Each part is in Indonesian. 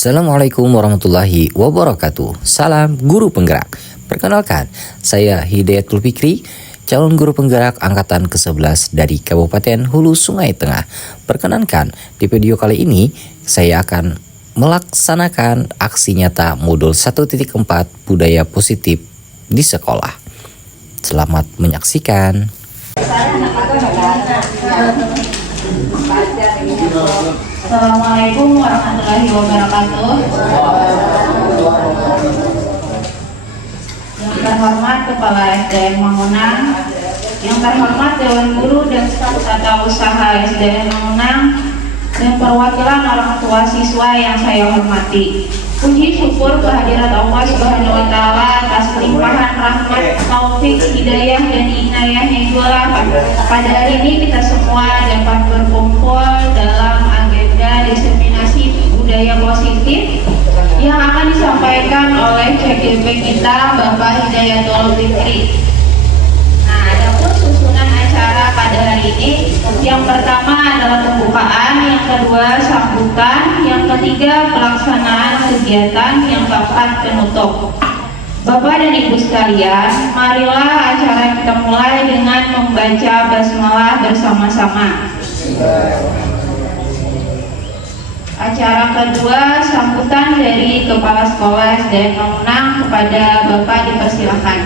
Assalamualaikum warahmatullahi wabarakatuh. Salam guru penggerak. Perkenalkan, saya Hidayatul Fikri, calon guru penggerak angkatan ke-11 dari Kabupaten Hulu Sungai Tengah. Perkenankan, di video kali ini saya akan melaksanakan aksi nyata modul 1.4 budaya positif di sekolah. Selamat menyaksikan. Assalamualaikum warahmatullahi wabarakatuh. Yang terhormat Kepala SDN Mangunang, yang terhormat Dewan Guru dan Staf Tata Usaha SDN Mangunang, dan perwakilan orang tua siswa yang saya hormati. Puji syukur kehadirat Allah Subhanahu wa Ta'ala atas limpahan rahmat, taufik, hidayah dan inayahnya itulah pada hari ini kita semua dapat berkumpul dalam agenda diseminasi budaya positif yang akan disampaikan oleh CGP kita Bapak Hidayatul Fikri. Nah, adapun susunan acara pada hari ini, yang pertama adalah pembukaan, yang kedua sambutan, yang ketiga pelaksanaan kegiatan, yang keempat penutup. Bapak dan Ibu sekalian, marilah acara kita mulai dengan membaca basmalah bersama-sama. Acara kedua, sambutan dari Kepala Sekolah SDN Mangunang, kepada Bapak dipersilakan.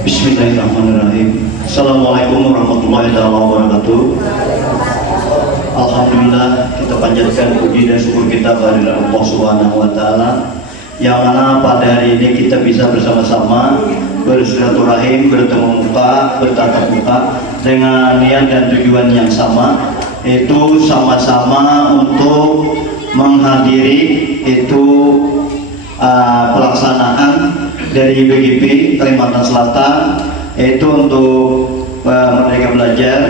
Bismillahirrahmanirrahim. Assalamualaikum warahmatullahi wabarakatuh. Alhamdulillah, kita panjatkan puji dan syukur kita kepada Allah Subhanahu wa Ta'ala, yang mana pada hari ini kita bisa bersama-sama bersilaturahim, bertemu muka, bertatap muka dengan niat dan tujuan yang sama, yaitu sama-sama untuk menghadiri pelaksanaan dari BGP Kalimantan Selatan, yaitu untuk Merdeka Belajar,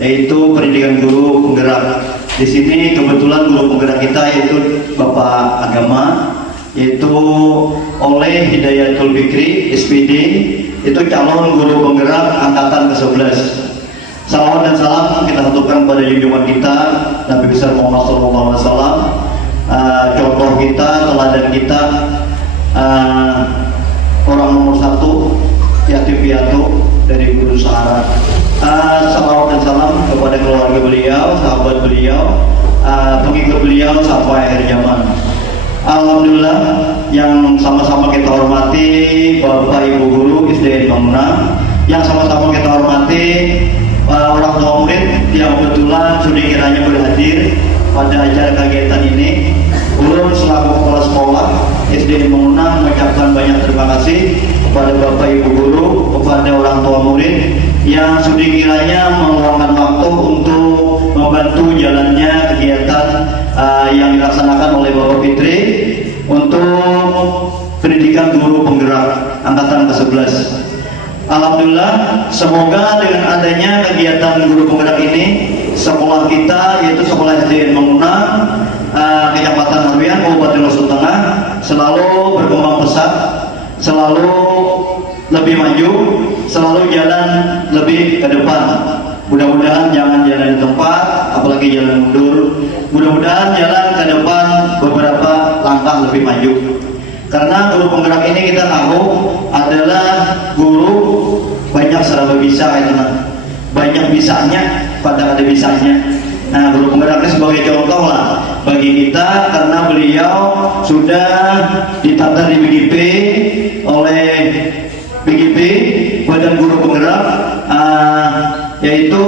yaitu pendidikan guru penggerak. Di sini kebetulan guru penggerak kita yaitu Bapak Agama, yaitu oleh Hidayatul Fikri SPD, itu calon guru penggerak angkatan ke-11. Salawat dan salam kita satukan pada junjungan kita Nabi besar Muhammad SAW, contoh kita, teladan kita, orang nomor satu, yatim piatu dari Guru Sahara. Salawat dan salam kepada keluarga beliau, sahabat beliau, pengikut beliau sampai akhir zaman. Alhamdulillah, yang sama-sama kita hormati Bapak Ibu Guru SDN Mangunang, yang sama-sama kita hormati orang tua murid yang kebetulan sudah kiranya berhadir pada acara kegiatan ini. Ulun selaku kepala sekolah SDN Mangunang mengucapkan banyak terima kasih kepada Bapak Ibu Guru, kepada orang tua murid yang sudah kiranya meluangkan waktu untuk membantu jalannya kegiatan yang dilaksanakan oleh Bapak Fitri untuk pendidikan guru penggerak angkatan ke-11. Alhamdulillah, semoga dengan adanya kegiatan guru penggerak ini, sekolah kita yaitu sekolah SDN Mangunang, Kecamatan Haruyan, Kabupaten Hulu Tengah, selalu berkembang pesat, selalu lebih maju, selalu jalan lebih ke depan. Mudah-mudahan jangan jalan di tempat, apalagi jalan mundur. Mudah-mudahan jalan ke depan beberapa langkah lebih maju. Karena guru penggerak ini kita tahu adalah guru banyak serba bisa, itu banyak bisanya pada ada bisanya. Nah, guru penggerak ini sebagai contoh lah bagi kita, karena beliau sudah ditata di BGP oleh BGP Badan Guru Penggerak, yaitu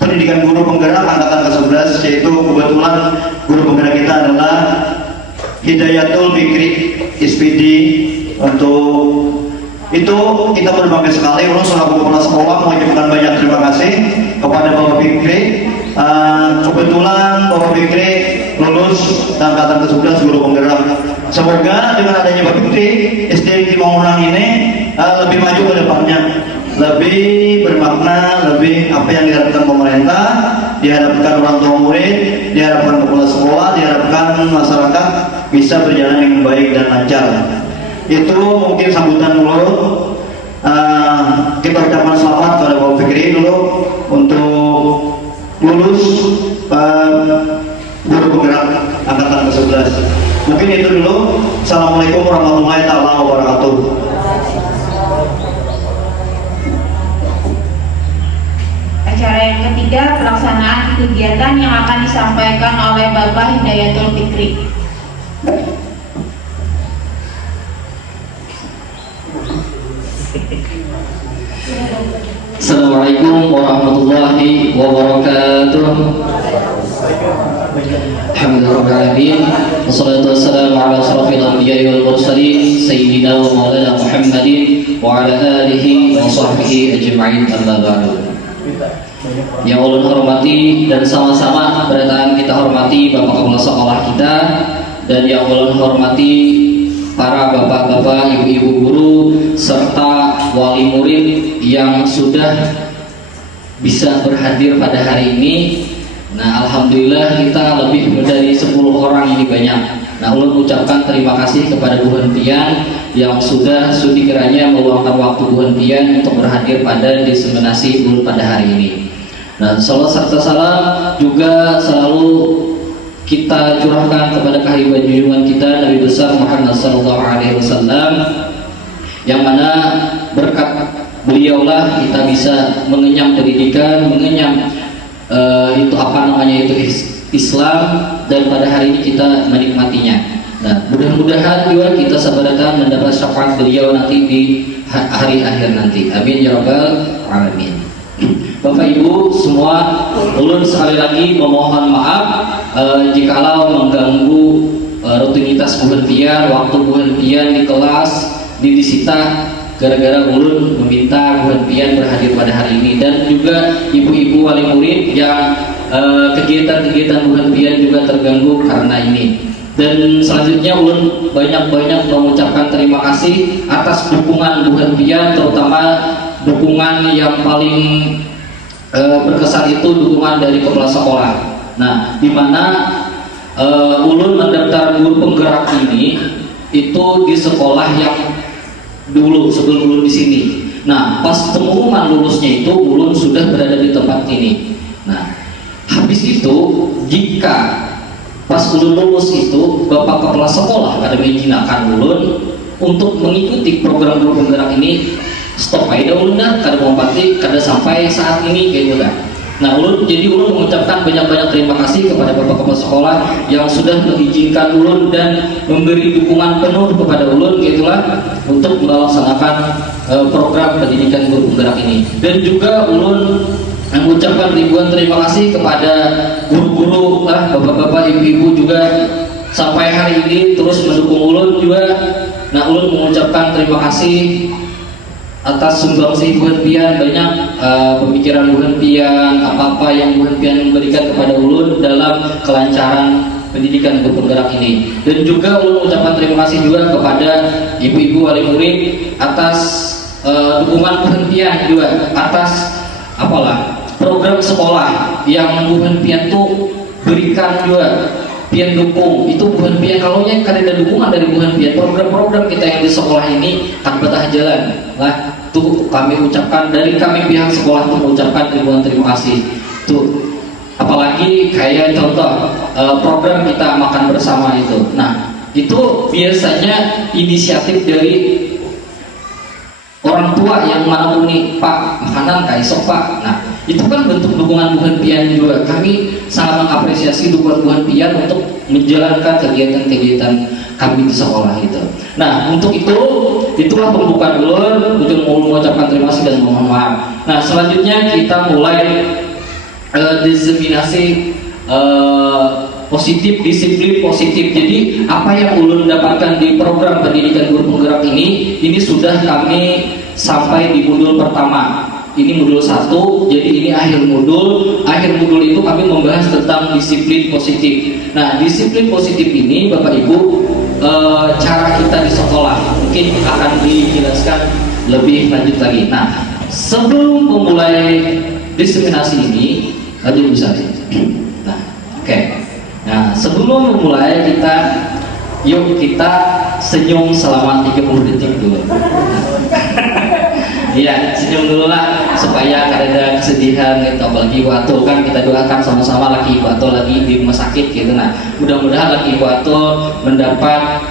pendidikan guru penggerak angkatan ke-11, yaitu kebetulan guru penggerak kita adalah Hidayatul Fikri SPD. Untuk itu kita berbangga sekali. Ulun selaku kepala sekolah mengucapkan banyak terima kasih kepada Bapak Fikri. Kebetulan Bapak Fikri lulus angkatan ke-11 guru penggerak. Semoga dengan adanya Bapak Fikri, SDN Mangunang ini lebih maju ke depannya, lebih bermakna, lebih apa yang diharapkan pemerintah, diharapkan orang tua murid, diharapkan kepala sekolah, diharapkan masyarakat bisa berjalan dengan baik dan lancar. Itu mungkin sambutan mulut. Kita ucapkan selamat pada Bapak Fikri dulu untuk lulus guru penggerak angkatan ke-11. Mungkin itu dulu. Assalamualaikum warahmatullahi wabarakatuh. Acara yang ketiga, pelaksanaan kegiatan yang akan disampaikan oleh Bapak Hidayatul Fikri. Assalamualaikum warahmatullahi wabarakatuh. Alhamdulillahirrahmanirrahim. Wassalatu wassalamu ala asrafil anbiya'i wal mursalin sayyidina wa maulana Muhammadin wa ala alihi wa sahbihi ajma'in, amma ba'du. Yang ulun hormati dan sama-sama berdatangan kita hormati Bapak Kepala Sekolah kita, dan yang ulun hormati para bapak-bapak, ibu-ibu guru, serta wali murid yang sudah bisa berhadir pada hari ini. Nah, alhamdulillah kita lebih dari 10 orang ini banyak. Nah, ulun ucapkan terima kasih kepada Bu Hentian yang sudah sudi kiranya meluangkan waktu Bu Hentian untuk berhadir pada diseminasi ulun pada hari ini. Nah, salawat serta salam juga selalu kita curahkan kepada kehadiran junjungan kita Nabi besar Muhammad SAW, yang mana berkat beliaulah kita bisa mengenyam pendidikan, mengenyam itu Islam, dan pada hari ini kita menikmatinya. Nah, mudah-mudahan juga kita sabarakan mendapat syafaat beliau nanti di hari akhir nanti. Amin ya rabbal alamin. Bapak Ibu semua, ulun sekali lagi memohon maaf jikalau mengganggu rutinitas Bu Hentian, waktu Bu Hentian di kelas disita gara-gara ulun meminta Bu Hentian berhadir pada hari ini, dan juga ibu-ibu wali murid yang kegiatan-kegiatan Bu Hentian juga terganggu karena ini. Dan selanjutnya ulun banyak-banyak mengucapkan terima kasih atas dukungan Bu Hentian, terutama dukungan yang paling berkesan itu dukungan dari kepala sekolah. Nah, di mana ulun mendaftar guru penggerak ini itu di sekolah yang dulu sebelum ulun di sini. Nah, pas pengumuman lulusnya itu ulun sudah berada di tempat ini. Nah, habis itu jika pas ulun lulus itu Bapak Kepala Sekolah ada mengizinkan ulun untuk mengikuti program guru penggerak ini, stop aja ulun dah, kada mau pati, kada sampai saat ini gitu kan. Nah, ulun mengucapkan banyak-banyak terima kasih kepada Bapak Kepala Sekolah yang sudah mengizinkan ulun dan memberi dukungan penuh kepada ulun gitulah untuk melaksanakan program pendidikan guru penggerak ini. Dan juga ulun mengucapkan ribuan terima kasih kepada guru-guru, bapak-bapak, ibu-ibu juga sampai hari ini terus mendukung ulun juga. Nah, ulun mengucapkan terima kasih atas sumbangsih Bu Hentian, banyak pemikiran Bu Hentian, apa-apa yang Bu Hentian memberikan kepada ulun dalam kelancaran pendidikan guru penggerak ini. Dan juga ulun mengucapkan terima kasih juga kepada ibu-ibu wali murid atas dukungan Bu Hentian juga atas program sekolah yang Bu Hentian tuh berikan juga. Pian dukung itu Bu Hentian, kalau yang kada ada dukungan dari Bu Hentian, program-program kita yang di sekolah ini kan betah jalan lah. Tuh kami ucapkan dari kami pihak sekolah tuh mengucapkan ribuan terima kasih. Tuh apalagi kayak contoh program kita makan bersama itu. Nah, itu biasanya inisiatif dari orang tua yang mana nih, Pak makanan kaisok Pak. Nah, itu kan bentuk dukungan Bu Hentian juga. Kami sangat mengapresiasi dukungan Bu Hentian untuk menjalankan kegiatan-kegiatan kami di sekolah itu. Nah, untuk itulah pembukaan dulu. Ujung mau mengucapkan terima kasih dan mohon maaf. Nah, selanjutnya kita mulai diseminasi positif, disiplin positif. Jadi apa yang ulun dapatkan di program pendidikan guru penggerak ini sudah kami sampai di modul pertama. Ini modul 1, jadi ini akhir modul. Akhir modul itu kami membahas tentang disiplin positif. Nah, disiplin positif ini Bapak Ibu, cara kita di sekolah mungkin akan dijelaskan lebih lanjut lagi. Nah, sebelum memulai diseminasi ini, lanjut bisa. Nah, oke. Nah, sebelum memulai yuk kita senyum selama 30 detik dulu. Iya, senyum dulu lah supaya kada kesedihan gitu. Apalagi Ibu Atul kan kita doakan sama-sama lagi Ibu Atul lagi di rumah sakit gitu. Nah, mudah-mudahan lagi Ibu Atul mendapat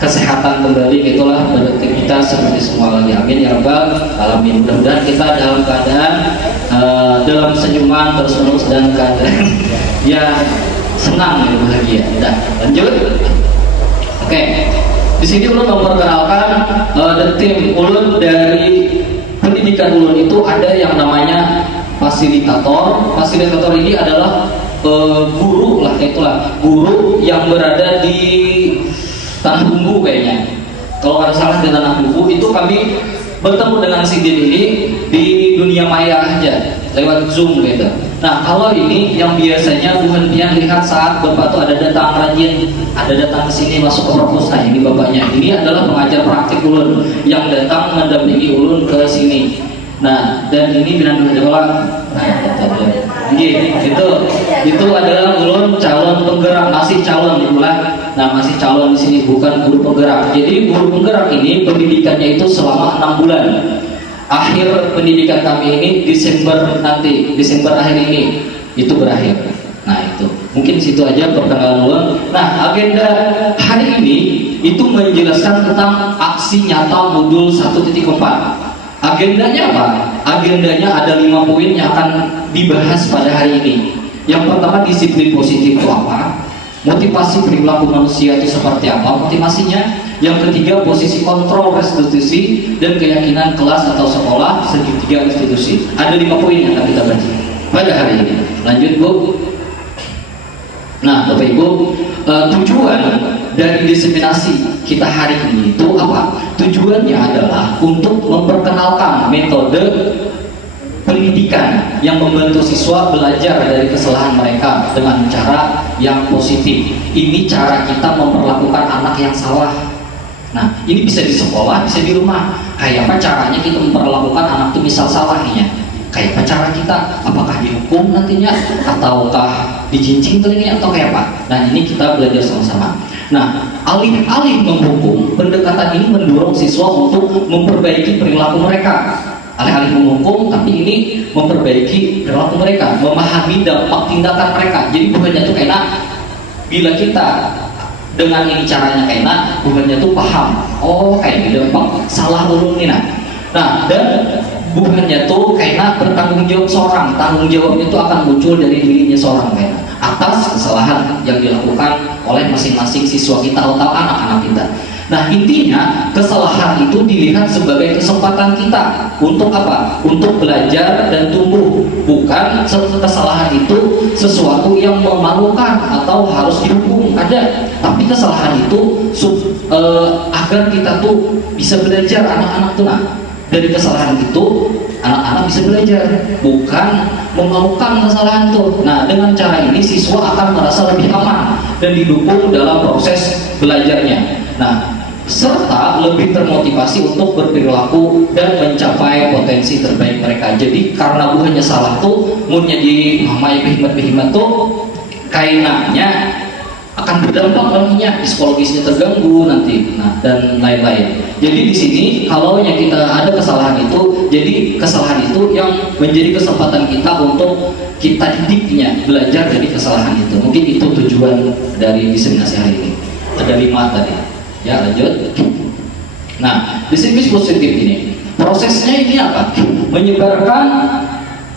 kesehatan kembali gitulah pada kita seperti semua lagi. Amin ya rabbal alamin. Mudah-mudahan kita dalam keadaan dalam senyuman terus-menerus dan keadaan ya senang dan bahagia. Udah, lanjut. Oke. Di sini ulun memperkenalkan tim ulun dari pendidikan ulun itu ada yang namanya fasilitator. Fasilitator ini adalah guru lah, itulah guru yang berada di Tanah Bumbu kayaknya. Kalau nggak salah di Tanah Bumbu itu kami bertemu dengan si Din ini di dunia maya aja lewat Zoom gitu. Nah kalau ini yang biasanya bukan Pian lihat saat Bapak tuh ada datang rajin, ada datang ke sini masuk ke perpus. Nah ini bapaknya, ini adalah pengajar praktik ulun yang datang mendampingi ulun ke sini. Nah dan ini binaan sekolah. Nah itu adalah ulun calon penggerak, masih calon itulah. Nah masih calon di sini, bukan guru penggerak. Jadi guru penggerak ini pendidikannya itu selama 6 bulan. Akhir pendidikan kami ini Desember nanti, Desember akhir ini itu berakhir. Nah itu mungkin situ aja perkenalan ulun. Nah agenda hari ini itu menjelaskan tentang aksi nyata modul 1.4. Agendanya apa? Agendanya ada 5 poin yang akan dibahas pada hari ini. Yang pertama, disiplin positif itu apa? Motivasi perilaku manusia itu seperti apa motivasinya? Yang ketiga, posisi kontrol restitusi dan keyakinan kelas atau sekolah segitiga institusi. Ada 5 poin yang akan kita baca pada hari ini. Lanjut Bu. Nah Bapak Ibu, tujuan dari diseminasi kita hari ini itu apa? Tujuannya adalah untuk memperkenalkan metode pendidikan yang membantu siswa belajar dari kesalahan mereka dengan cara yang positif. Ini cara kita memperlakukan anak yang salah. Nah, ini bisa di sekolah, bisa di rumah. Kayak apa caranya kita memperlakukan anak itu misal salahnya? Kayak apa cara kita? Apakah dihukum nantinya? Ataukah dijinjing telinganya? Atau kayak apa? Nah, ini kita belajar sama-sama. Nah, alih-alih menghukum, pendekatan ini mendorong siswa untuk memperbaiki perilaku mereka. Alih-alih menghukum, tapi ini memperbaiki perilaku mereka, memahami dampak tindakan mereka. Jadi bukannya tuh kayak bila kita dengan ini caranya kayak bukannya tuh paham, oh kayak ini dampak salah ulun nih nah dan bukannya tuh kayak bertanggung jawab seorang, tanggung jawabnya itu akan muncul dari dirinya seorang kayak atas kesalahan yang dilakukan oleh masing-masing siswa kita atau anak-anak kita. Nah intinya kesalahan itu dilihat sebagai kesempatan kita untuk apa? Untuk belajar dan tumbuh. Bukan kesalahan itu sesuatu yang memalukan atau harus dihukum, ada. Tapi kesalahan itu agar kita tuh bisa belajar, anak-anak tuh dari kesalahan itu anak-anak bisa belajar, bukan memalukan kesalahan itu. Nah dengan cara ini siswa akan merasa lebih aman dan didukung dalam proses belajarnya. Nah serta lebih termotivasi untuk berperilaku dan mencapai potensi terbaik mereka. Jadi karena bukannya salah tuh munnya di mamai behimat tuh kainanya akan berdampak nantinya, psikologisnya terganggu nanti, nah dan lain-lain. Jadi di sini kalau yang kita ada kesalahan itu, jadi kesalahan itu yang menjadi kesempatan kita untuk kita didiknya belajar dari kesalahan itu. Mungkin itu tujuan dari diseminasi hari ini. Ada 5 tadi. Ya lanjut. Nah, disiplin positif ini prosesnya ini apa? Menyebarkan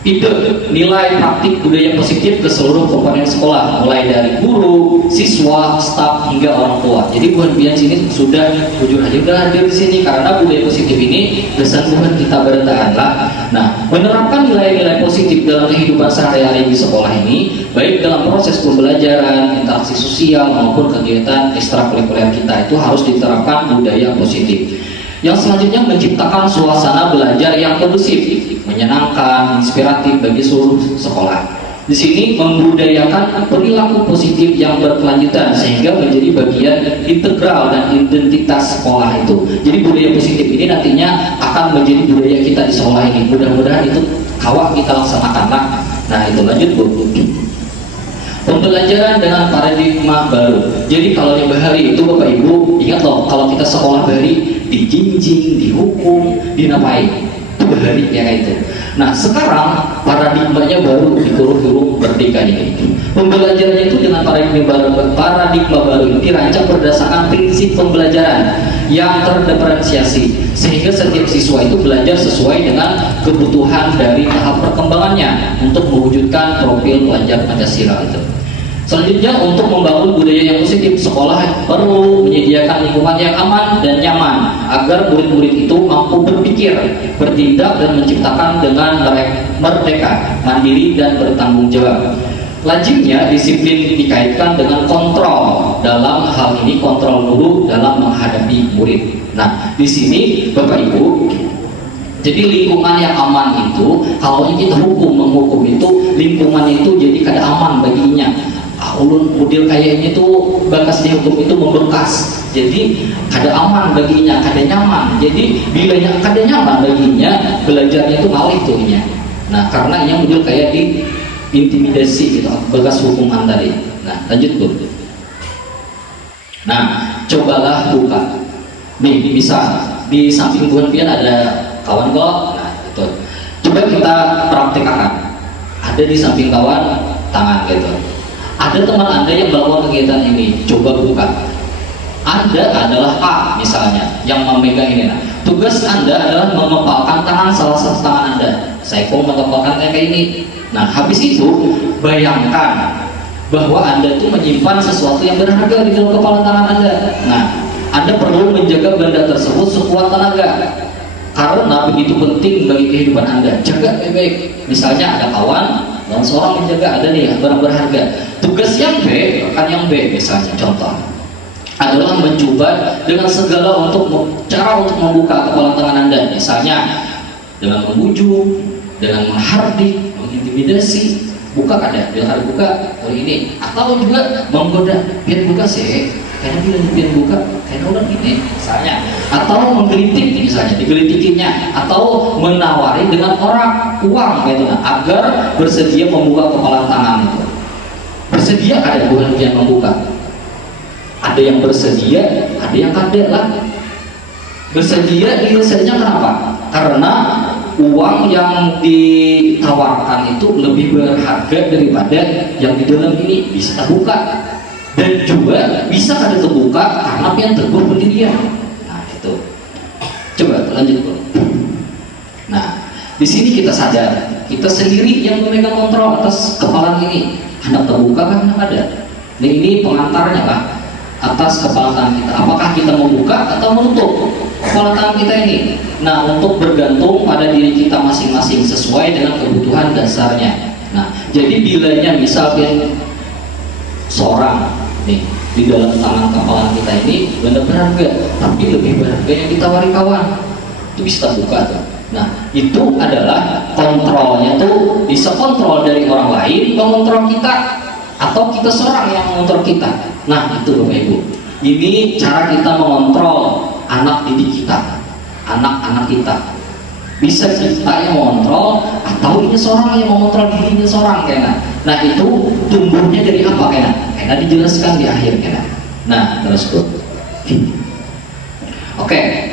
ide, nilai, praktik, budaya positif ke seluruh komponen sekolah, mulai dari guru, siswa, staf hingga orang tua. Jadi bukan biar sini sudah jujur aja udah hadir di sini karena budaya positif ini kesan bukan kita bertahan lah. Nah, menerapkan nilai-nilai positif dalam kehidupan sehari-hari di sekolah ini, baik dalam proses pembelajaran, interaksi sosial maupun kegiatan ekstrakurikuler kita itu harus diterapkan budaya positif. Yang selanjutnya menciptakan suasana belajar yang kondusif, menyenangkan, inspiratif bagi seluruh sekolah. Di sini membudayakan perilaku positif yang berkelanjutan sehingga menjadi bagian integral dan identitas sekolah itu. Jadi budaya positif ini nantinya akan menjadi budaya kita di sekolah ini. Mudah-mudahan itu kawat kita laksanakan. Nah itu lanjut Bu. Pembelajaran dengan paradigma baru. Jadi kalau di bahari itu Bapak Ibu ingat loh, kalau kita sekolah bahari dijinjing, dihukum, dinapai. Itu baliknya itu. Nah sekarang paradigmanya baru di kurikulum merdeka ini. Pembelajarannya itu dengan paradigma baru ini dirancang berdasarkan prinsip pembelajaran yang terdiferensiasi, sehingga setiap siswa itu belajar sesuai dengan kebutuhan dari tahap perkembangannya untuk mewujudkan profil pelajar Pancasila itu. Selanjutnya, untuk membangun budaya yang positif, sekolah perlu menyediakan lingkungan yang aman dan nyaman agar murid-murid itu mampu berpikir, bertindak, dan menciptakan dengan merdeka, mandiri, dan bertanggung jawab. Lazimnya disiplin dikaitkan dengan kontrol. Dalam hal ini kontrol guru dalam menghadapi murid. Nah, di sini Bapak Ibu, jadi lingkungan yang aman itu, kalau kita menghukum itu, lingkungan itu jadi kada aman baginya. Ulun model kayaknya tuh bakas dihukum itu membekas, jadi kada aman baginya, kada nyaman. Jadi bila kada nyaman baginya, belajarnya itu ngalih tuhnya. Nah, karena ini model kayak di intimidasi gitu, bekas hukuman tadi. Nah, lanjut Bu. Nah, cobalah buka. Nih, bisa di samping bukan pian ada kawan kok. Nah, itu. Coba kita praktekkan. Ada di samping kawan tangan gitu. Ada teman Anda yang melakukan kegiatan ini, coba buka. Anda adalah A misalnya yang memegang ini. Nah, tugas Anda adalah memepalkan tangan salah satu tangan Anda. Saya kok memepalkan kayak ini. Nah, habis itu bayangkan bahwa Anda itu menyimpan sesuatu yang berharga di dalam kepala tangan Anda. Nah, Anda perlu menjaga benda tersebut sekuat tenaga karena begitu penting bagi kehidupan Anda. Jaga baik-baik. Misalnya ada kawan dan seorang menjaga, ada nih barang berharga. Tugas yang B, rekan yang B misalnya contoh adalah mencoba dengan segala cara untuk membuka kepala tangan Anda, misalnya dengan membujuk, dengan menghardik, mengintimidasi. Buka ada, dia harus buka oleh ini, atau juga menggoda, biar buka sih, karena biar buka, karena udah ini, misalnya, atau menggelitik misalnya, digelitikinya, atau menawari dengan orang uang gitu, agar bersedia membuka kepala tangan itu. Bersedia ada bukan yang membuka, ada yang bersedia, ada yang kada lah. Bersedia biasanya kenapa? Karena uang yang ditawarkan itu lebih berharga daripada yang di dalam ini, bisa terbuka dan juga bisa kada terbuka karena yang teguh pendirian. Nah itu, coba lanjut. Nah di sini kita sadar kita sendiri yang memegang kontrol atas kepala ini. Hendak terbuka kan hendak ada. Nah ini pengantarnya lah atas kepala tangan kita. Apakah kita membuka atau menutup kepala tangan kita ini? Nah, untuk bergantung pada diri kita masing-masing sesuai dengan kebutuhan dasarnya. Nah, jadi bilanya misalnya seorang nih di dalam tangan kepala kita ini benar berharga, tapi lebih berharga yang ditawari kawan, itu bisa terbuka tuh. Nah, itu adalah kontrolnya tuh bisa kontrol dari orang lain mengontrol kita, atau kita seorang yang mengontrol kita. Nah, itu Bapak Ibu. Ini cara kita mengontrol anak didik kita, anak-anak kita. Bisa kita yang mengontrol, atau ini seorang yang mengontrol dirinya seorang kayaknya. Nah, itu tumbuhnya dari apa kayaknya? Kayaknya dijelaskan di akhir kayaknya. Nah, terus Bu. Oke,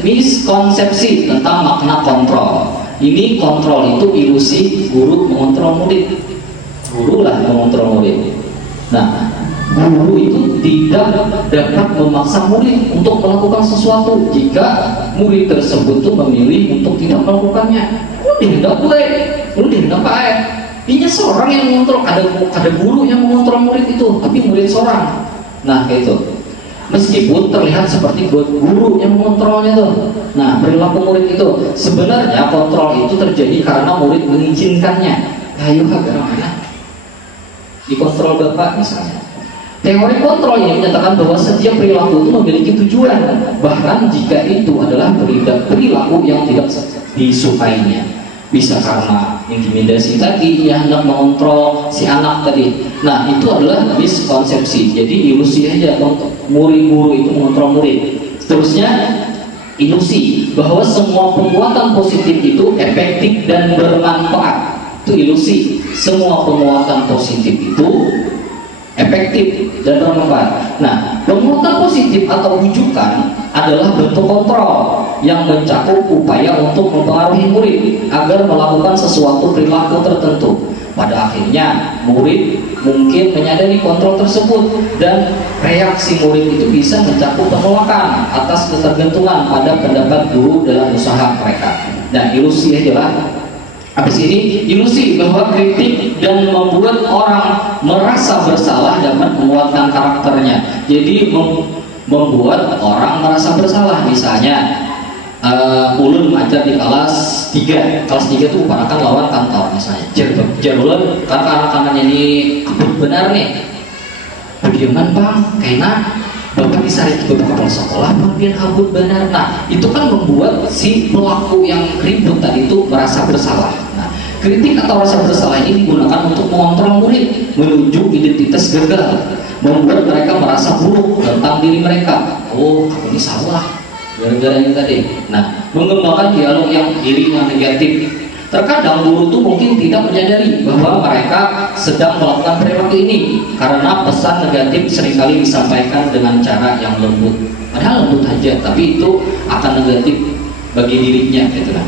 miskonsepsi tentang makna kontrol. Ini kontrol itu ilusi guru mengontrol murid. Guru lah mengontrol murid. Nah, guru itu tidak dapat memaksa murid untuk melakukan sesuatu jika murid tersebut itu memilih untuk tidak melakukannya. Udah tidak boleh, udah tidak baik. Ini seorang yang mengontrol, ada guru yang mengontrol murid itu, tapi murid seorang. Nah, kayak itu. Meskipun terlihat seperti buat guru yang mengontrolnya tuh. Nah, perilaku murid itu sebenarnya kontrol itu terjadi karena murid mengizinkannya. Ayo agak mana? Dikontrol Bapak misalnya. Teori kontrol ini menyatakan bahwa setiap perilaku itu memiliki tujuan, bahkan jika itu adalah perilaku yang tidak disukainya. Bisa karena intimidasi tadi, ya hendak mengontrol si anak tadi. Nah, itu adalah miskonsepsi. Jadi ilusi aja murid-guru itu mengontrol murid. Seterusnya ilusi bahwa semua penguatan positif itu efektif dan bermanfaat. Itu ilusi. Semua penguatan positif itu efektif dan bermanfaat. Nah, penguatan positif atau rujukan adalah bentuk kontrol yang mencakup upaya untuk mempengaruhi murid agar melakukan sesuatu perilaku tertentu. Pada akhirnya murid mungkin menyadari kontrol tersebut dan reaksi murid itu bisa mencakup penolakan atas ketergantungan pada pendapat guru dalam usaha mereka. Nah, ilusi aja lah. Habis ini ilusi bahwa kritik dan membuat orang merasa bersalah dapat menguatkan karakternya. Jadi membuat orang merasa bersalah. Misalnya ulun mengajar di kelas 3. Kelas 3 itu upanakan lawan kantor misalnya. Jar ulun karena anak-anaknya ini kebut benar nih. Bagaimana bang? Kayaknya bapak disari ke kepala sekolah bagian habut benar. Nah, itu kan membuat si pelaku yang ribut tadi itu merasa bersalah. Nah, kritik atau rasa bersalah ini digunakan untuk mengontrol murid menuju identitas gagal, membuat mereka merasa buruk tentang diri mereka. Oh, aku ini salah gara-gara ini tadi. Nah, mengembangkan dialog yang iri yang negatif. Terkadang guru itu mungkin tidak menyadari bahwa mereka sedang melakukan perilaku ini karena pesan negatif seringkali disampaikan dengan cara yang lembut. Padahal lembut aja, tapi itu akan negatif bagi dirinya, gitu kan.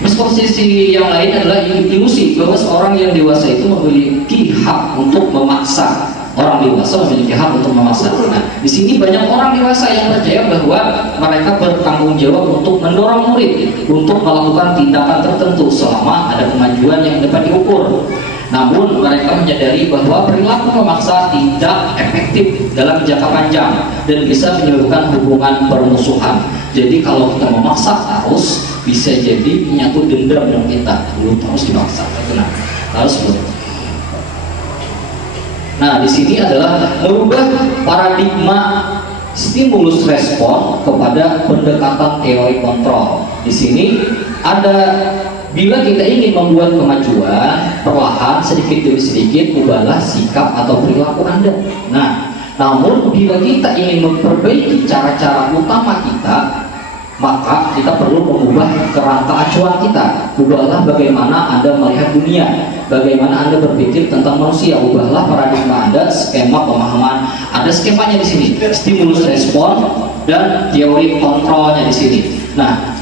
Misposisi yang lain adalah ilusi bahwa seorang yang dewasa itu memiliki hak untuk memaksa. Orang dewasa memiliki hak untuk memaksa. Nah, di sini banyak orang dewasa yang percaya bahwa mereka bertanggung jawab untuk mendorong murid untuk melakukan tindakan tertentu selama ada kemajuan yang dapat diukur. Namun mereka menyadari bahwa perilaku memaksa tidak efektif dalam jangka panjang dan bisa menyebabkan hubungan permusuhan. Jadi kalau kita memaksa terus bisa jadi menyatu dendam dengan kita. Lu terus dipaksa, nah, harus betul. Nah, di sini adalah merubah paradigma stimulus respon kepada pendekatan teori kontrol. Di sini ada, bila kita ingin membuat kemajuan, perlahan sedikit demi sedikit ubahlah sikap atau perilaku Anda. Nah, namun bila kita ingin memperbaiki cara-cara utama kita, maka kita perlu mengubah kerangka acuan kita. Ubahlah bagaimana Anda melihat dunia, bagaimana Anda berpikir tentang manusia. Ubahlah paradigma Anda, skema pemahaman. Ada skemanya di sini, stimulus respon dan teori kontrolnya di sini. Nah,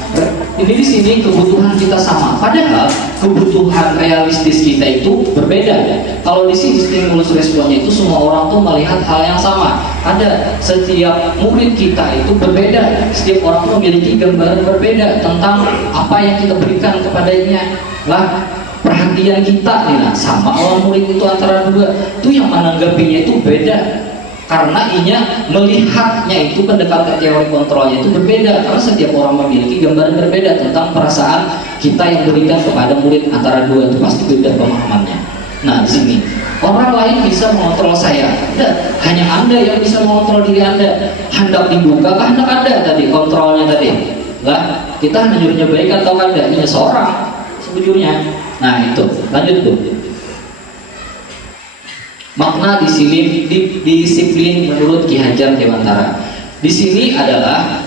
ini di sini kebutuhan kita sama, padahal kebutuhan realistis kita itu berbeda. Kalau di sini stimulus responnya itu semua orang tuh melihat hal yang sama. Ada setiap murid kita itu berbeda, setiap orang tuh memiliki gambaran berbeda tentang apa yang kita berikan kepadanya. Lah, perhatian kita nih, nah, sama orang murid itu antara dua itu yang menanggapinya itu beda. Karena inya melihatnya itu pendekatan teori kontrolnya itu berbeda, karena setiap orang memiliki gambaran berbeda tentang perasaan kita yang berikan kepada murid antara dua itu pasti beda pemahamannya. Nah, di sini orang lain bisa mengontrol saya, tidak, hanya Anda yang bisa mengontrol diri Anda. Hendak dibuka, hendak Anda tadi kontrolnya tadi. Lah, kita hanya nyuruhnya baik atau kada, ini seorang sebetulnya. Nah, itu lanjut tuh. Makna di sini disiplin menurut Ki Hajar Dewantara. Di sini adalah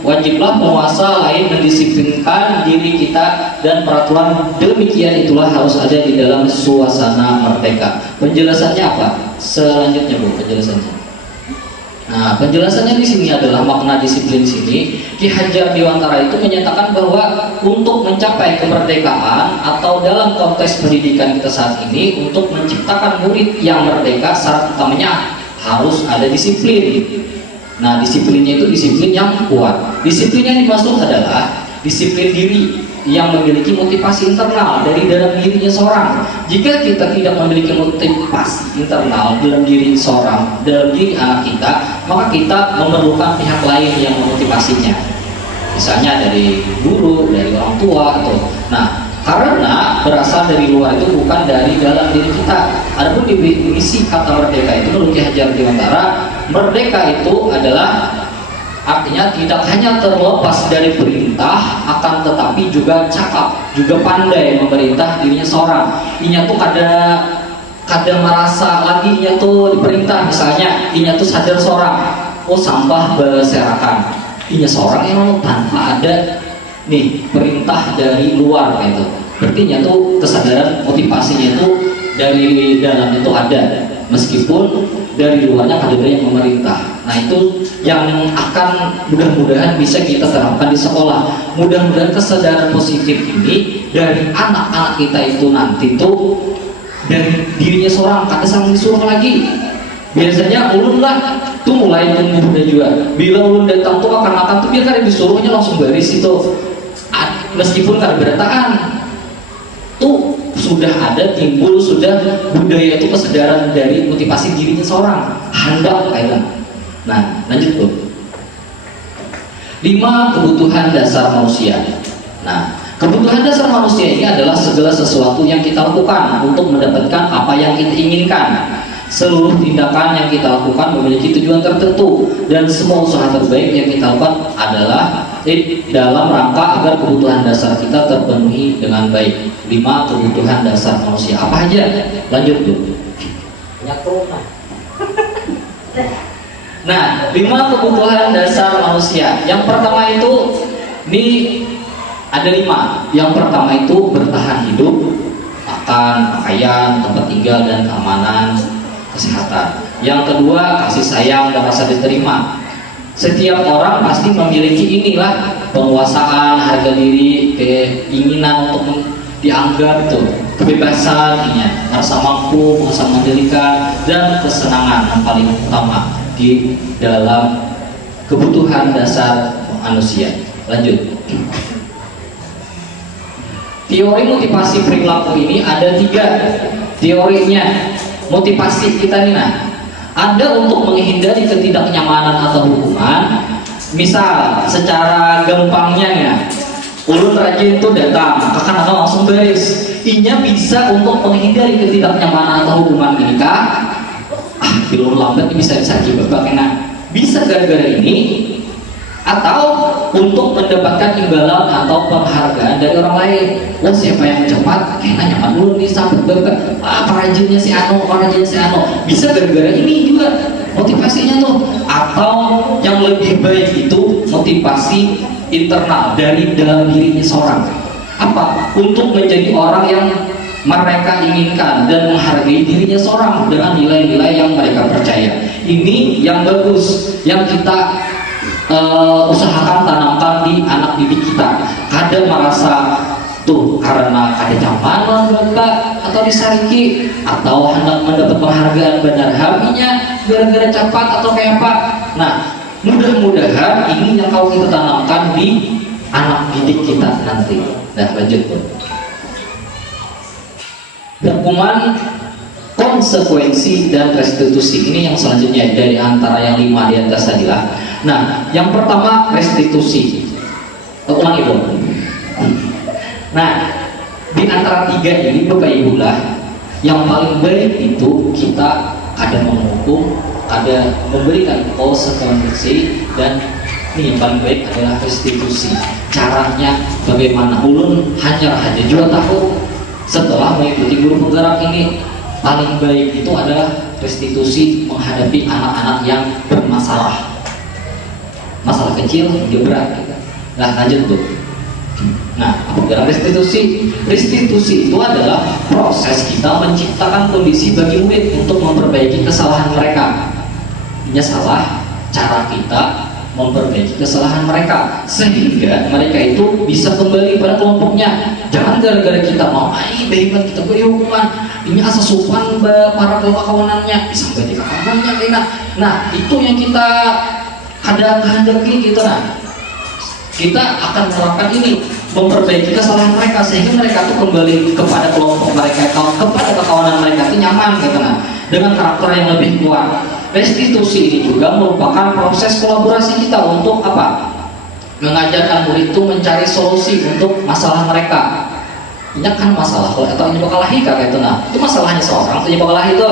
wajiblah penguasa lain mendisiplinkan diri kita, dan peraturan demikian itulah harus ada di dalam suasana merdeka. Penjelasannya apa? Selanjutnya Bu, penjelasannya. Nah, penjelasannya di sini adalah makna disiplin sini. Ki Hajar Dewantara itu menyatakan bahwa untuk mencapai kemerdekaan atau dalam konteks pendidikan kita saat ini, untuk menciptakan murid yang merdeka, syarat utamanya harus ada disiplin. Nah, disiplinnya itu disiplin yang kuat. Disiplin yang dimaksud adalah disiplin diri yang memiliki motivasi internal dari dalam dirinya seorang. Jika kita tidak memiliki motivasi internal dalam diri seorang, dalam diri anak kita, maka kita memerlukan pihak lain yang memotivasinya. Misalnya dari guru, dari orang tua, atau karena berasal dari luar itu bukan dari dalam diri kita. Adapun definisi kata merdeka itu menurut Ki Hajar Dewantara, merdeka itu adalah artinya tidak hanya terlepas dari perintah, akan tetapi juga cakap, juga pandai memerintah dirinya seorang. Inya tuh kadang merasa lagi inya tuh diperintah, misalnya inya tuh sadar seorang, oh sampah berserakan, inya seorang yang tanpa ada nih perintah dari luar gitu. Berarti inya tuh kesadaran motivasinya itu dari dalam itu ada, meskipun dari luarnya ada yang memerintah. Nah itu yang akan mudah-mudahan bisa kita terapkan di sekolah. Mudah-mudahan kesadaran positif ini dari anak-anak kita itu nanti tuh dari dirinya seorang, kata sama disuruh lagi. Biasanya ulun lah tuh mulai tumbuh juga. Bila ulun datang tuh makan tuh biar disuruhnya langsung baris itu. Meskipun kan berataan tuh sudah ada timbul sudah budaya itu kesadaran dari motivasi dirinya seorang hendak kaitan. Nah lanjut tuh 5 kebutuhan dasar manusia. Nah kebutuhan dasar manusia ini adalah segala sesuatu yang kita lakukan untuk mendapatkan apa yang kita inginkan. Seluruh tindakan yang kita lakukan memiliki tujuan tertentu, dan semua usaha terbaik yang kita lakukan adalah dalam rangka agar kebutuhan dasar kita terpenuhi dengan baik. 5 kebutuhan dasar manusia apa aja? Lanjut tuh. Nah, 5 kebutuhan dasar manusia. Yang pertama itu ini ada 5. Yang pertama itu bertahan hidup, makan, pakaian, tempat tinggal dan keamanan, kesehatan. Yang kedua kasih sayang dan rasa diterima. Setiap orang pasti memiliki inilah penguasaan, harga diri, keinginan untuk dianggap itu kebebasan, rasa mampu, rasa mandirikan, dan kesenangan yang paling utama di dalam kebutuhan dasar manusia. Lanjut. Teori motivasi perilaku ini ada 3 teorinya. Motivasi kita nih, nah ada untuk menghindari ketidaknyamanan atau hukuman. Misal secara gampangnya ya, ulun rajin tuh datang, kakak atau langsung baris. Inya bisa untuk menghindari ketidaknyamanan atau hukuman ini kak. Ulun lambat bisa-bisa akibat enak. Bisa gara-gara ini, atau untuk mendapatkan imbalan atau penghargaan dari orang lain. Wah siapa yang cepat, kayaknya nyaman dulu nih sampai bapak. Perajinnya si Ano, Bisa gara-gara ini juga motivasinya tuh. Atau yang lebih baik itu motivasi internal dari dalam dirinya seorang. Apa? Untuk menjadi orang yang mereka inginkan dan menghargai dirinya seorang dengan nilai-nilai yang mereka percaya. Ini yang bagus, yang kita usahakan tanamkan di anak didik kita. Kadang merasa tuh karena ada campanan bapak atau disariki atau hendak mendapat penghargaan benar haminya gara-gara cepat atau kayak apa. Nah mudah-mudahan ini yang kau kita tanamkan di anak didik kita nanti. Nah lanjut tuh. Hukuman, konsekuensi, dan restitusi. Ini yang selanjutnya dari antara yang 5 di atas tadi lah. Nah, yang pertama restitusi. Ulangi dong. Nah, di antara 3 ini Bapak Ibu lah, yang paling baik itu kita ada menghukum, ada memberikan konsekuensi, dan ini yang paling baik adalah restitusi. Caranya bagaimana? Ulun hanya 2 tahun setelah mengikuti guru penggerak ini, paling baik itu adalah restitusi menghadapi anak-anak yang bermasalah. Masalah kecil hingga berat. Nah lanjut tuh. Nah dalam restitusi itu adalah proses kita menciptakan kondisi bagi murid untuk memperbaiki kesalahan mereka. Ini salah, cara kita memperbaiki kesalahan mereka sehingga mereka itu bisa kembali pada kelompoknya. Jangan gara-gara kita mau baiklah kita beri hukuman, ini asal supan para kawanannya sampai di kawanannya enak. Nah itu yang kita ada kehendaki gitu. Nah kita akan melakukan ini, memperbaiki kesalahan mereka sehingga mereka tuh kembali kepada kelompok mereka, kepada kekawanan mereka itu nyaman gitu. Nah dengan karakter yang lebih kuat. Restitusi ini juga merupakan proses kolaborasi kita untuk apa? Mengajarkan murid itu mencari solusi untuk masalah mereka. Ini kan masalah atau ini bakal lahir kayak itu. Nah itu masalahnya seorang, itu bakal lahir itu.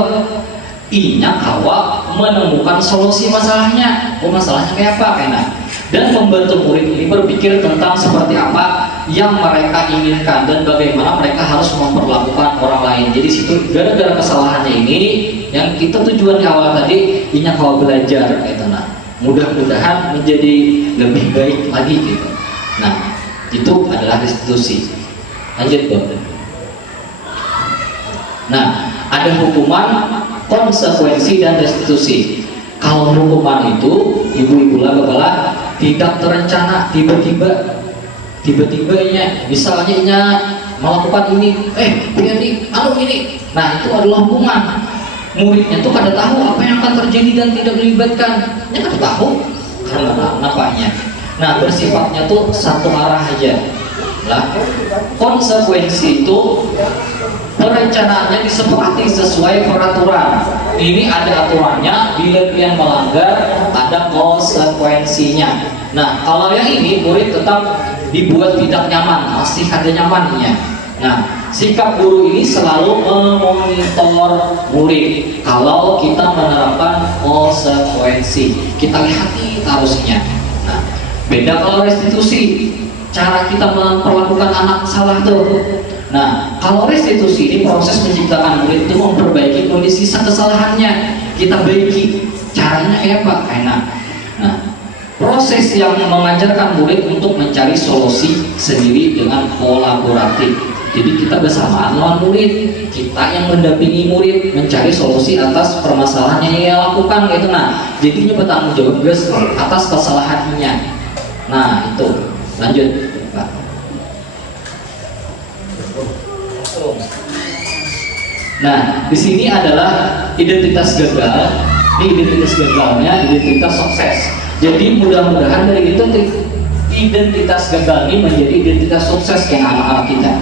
Inya kawa menemukan solusi masalahnya. Oh masalahnya kayak apa kayaknya. Dan membantu murid ini berpikir tentang seperti apa yang mereka inginkan dan bagaimana mereka harus memperlakukan orang lain. Jadi situ gara-gara kesalahannya ini yang kita tujuan di awal tadi ini kalau belajar gitu. Nah mudah-mudahan menjadi lebih baik lagi gitu. Nah itu adalah restitusi. Lanjut tuh. Nah ada hukuman, konsekuensi, dan restitusi. Kalau hukuman itu ibu-ibu lah bapak tidak terencana, tiba-tibanya misalnya melakukan ini, ini, nah itu adalah hukuman. Muridnya tuh kada tahu apa yang akan terjadi dan tidak melibatkan, kada tahu karena nampaknya. Nah bersifatnya tuh satu arah aja lah. Konsekuensi itu perencanaannya disepakati sesuai peraturan. Ini ada aturannya, bila kalian melanggar ada konsekuensinya. Nah kalau yang ini murid tetap dibuat tidak nyaman, masih ada nyamannya. Nah sikap guru ini selalu memonitor murid. Kalau kita menerapkan konsekuensi, kita lihati harusnya. Nah beda kalau restitusi, cara kita memperlakukan anak salah tuh. Nah, kalau restitusi ini proses menciptakan murid itu memperbaiki kondisi kesalahannya. Kita baiki. Caranya kayak apa? Enak. Nah, proses yang mengajarkan murid untuk mencari solusi sendiri dengan kolaboratif. Jadi kita bersamaan lawan murid, kita yang mendampingi murid mencari solusi atas permasalahan yang ia lakukan gitu. Nah, jadinya bertanggung jawab guys atas kesalahannya. Nah, itu. Lanjut, Pak. Nah, di sini adalah identitas gagal. Ini identitas gagalnya, identitas sukses. Jadi mudah-mudahan dari itu identitas gagal ini menjadi identitas sukses yang anak-anak kita.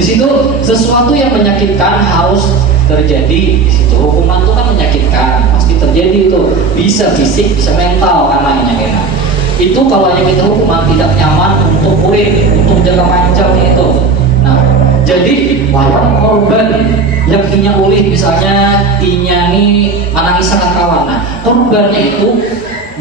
Di situ sesuatu yang menyakitkan harus terjadi. Di situ hukuman itu kan menyakitkan, pasti terjadi itu. Bisa fisik, bisa mental anaknya kena. Itu kalau yang kita hukuman tidak nyaman untuk murid, untuk jangka panjangnya itu. Nah, jadi lawan korban yang inya ulih misalnya inya nih menangis sangat kawan. Nah, korbannya itu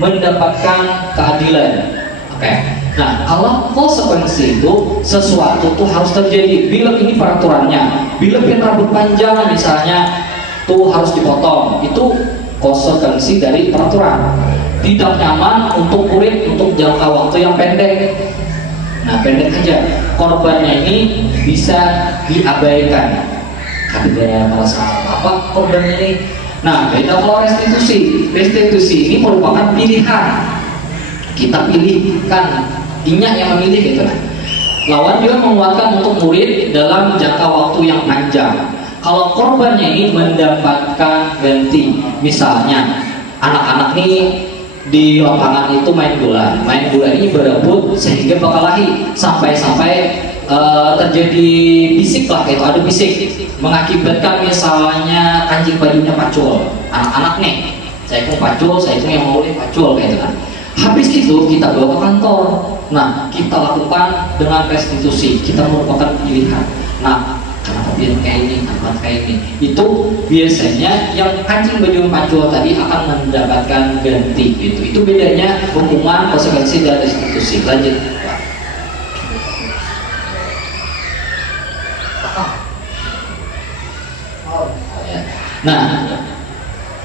mendapatkan keadilan. Oke. Nah, kalau konsekuensi itu sesuatu tuh harus terjadi. Bila ini peraturannya, bila pin rambut panjang misalnya tuh harus dipotong. Itu konsekuensi dari peraturan. Tidak nyaman untuk murid untuk jangka waktu yang pendek. Nah, pendek aja. Korbannya ini bisa diabaikan. Ada merasa apa korbannya ini. Nah, beda kalau restitusi. Restitusi ini merupakan pilihan. Kita pilihkan, inyak yang memilih gitu. Lawan juga menguatkan untuk murid dalam jangka waktu yang panjang. Kalau korbannya ini mendapatkan ganti, misalnya anak-anak nih di lapangan itu main bola ini berebut sehingga bakal lahir sampai terjadi bisik lah, itu ada bisik mengakibatkan misalnya kancing bajunya pacul. Anak-anak nih, saya pun pacul, saya pun yang mau pacul gitu kan. Habis itu kita bawa ke kantor. Nah, kita lakukan dengan restitusi. Kita merupakan pilihan. Nah, kenapa dia kayak ini, kenapa kayak ini? Itu biasanya yang kancing baju pacul tadi akan mendapatkan ganti gitu. Itu bedanya hukuman, konsekuensi dan restitusi. Lanjut.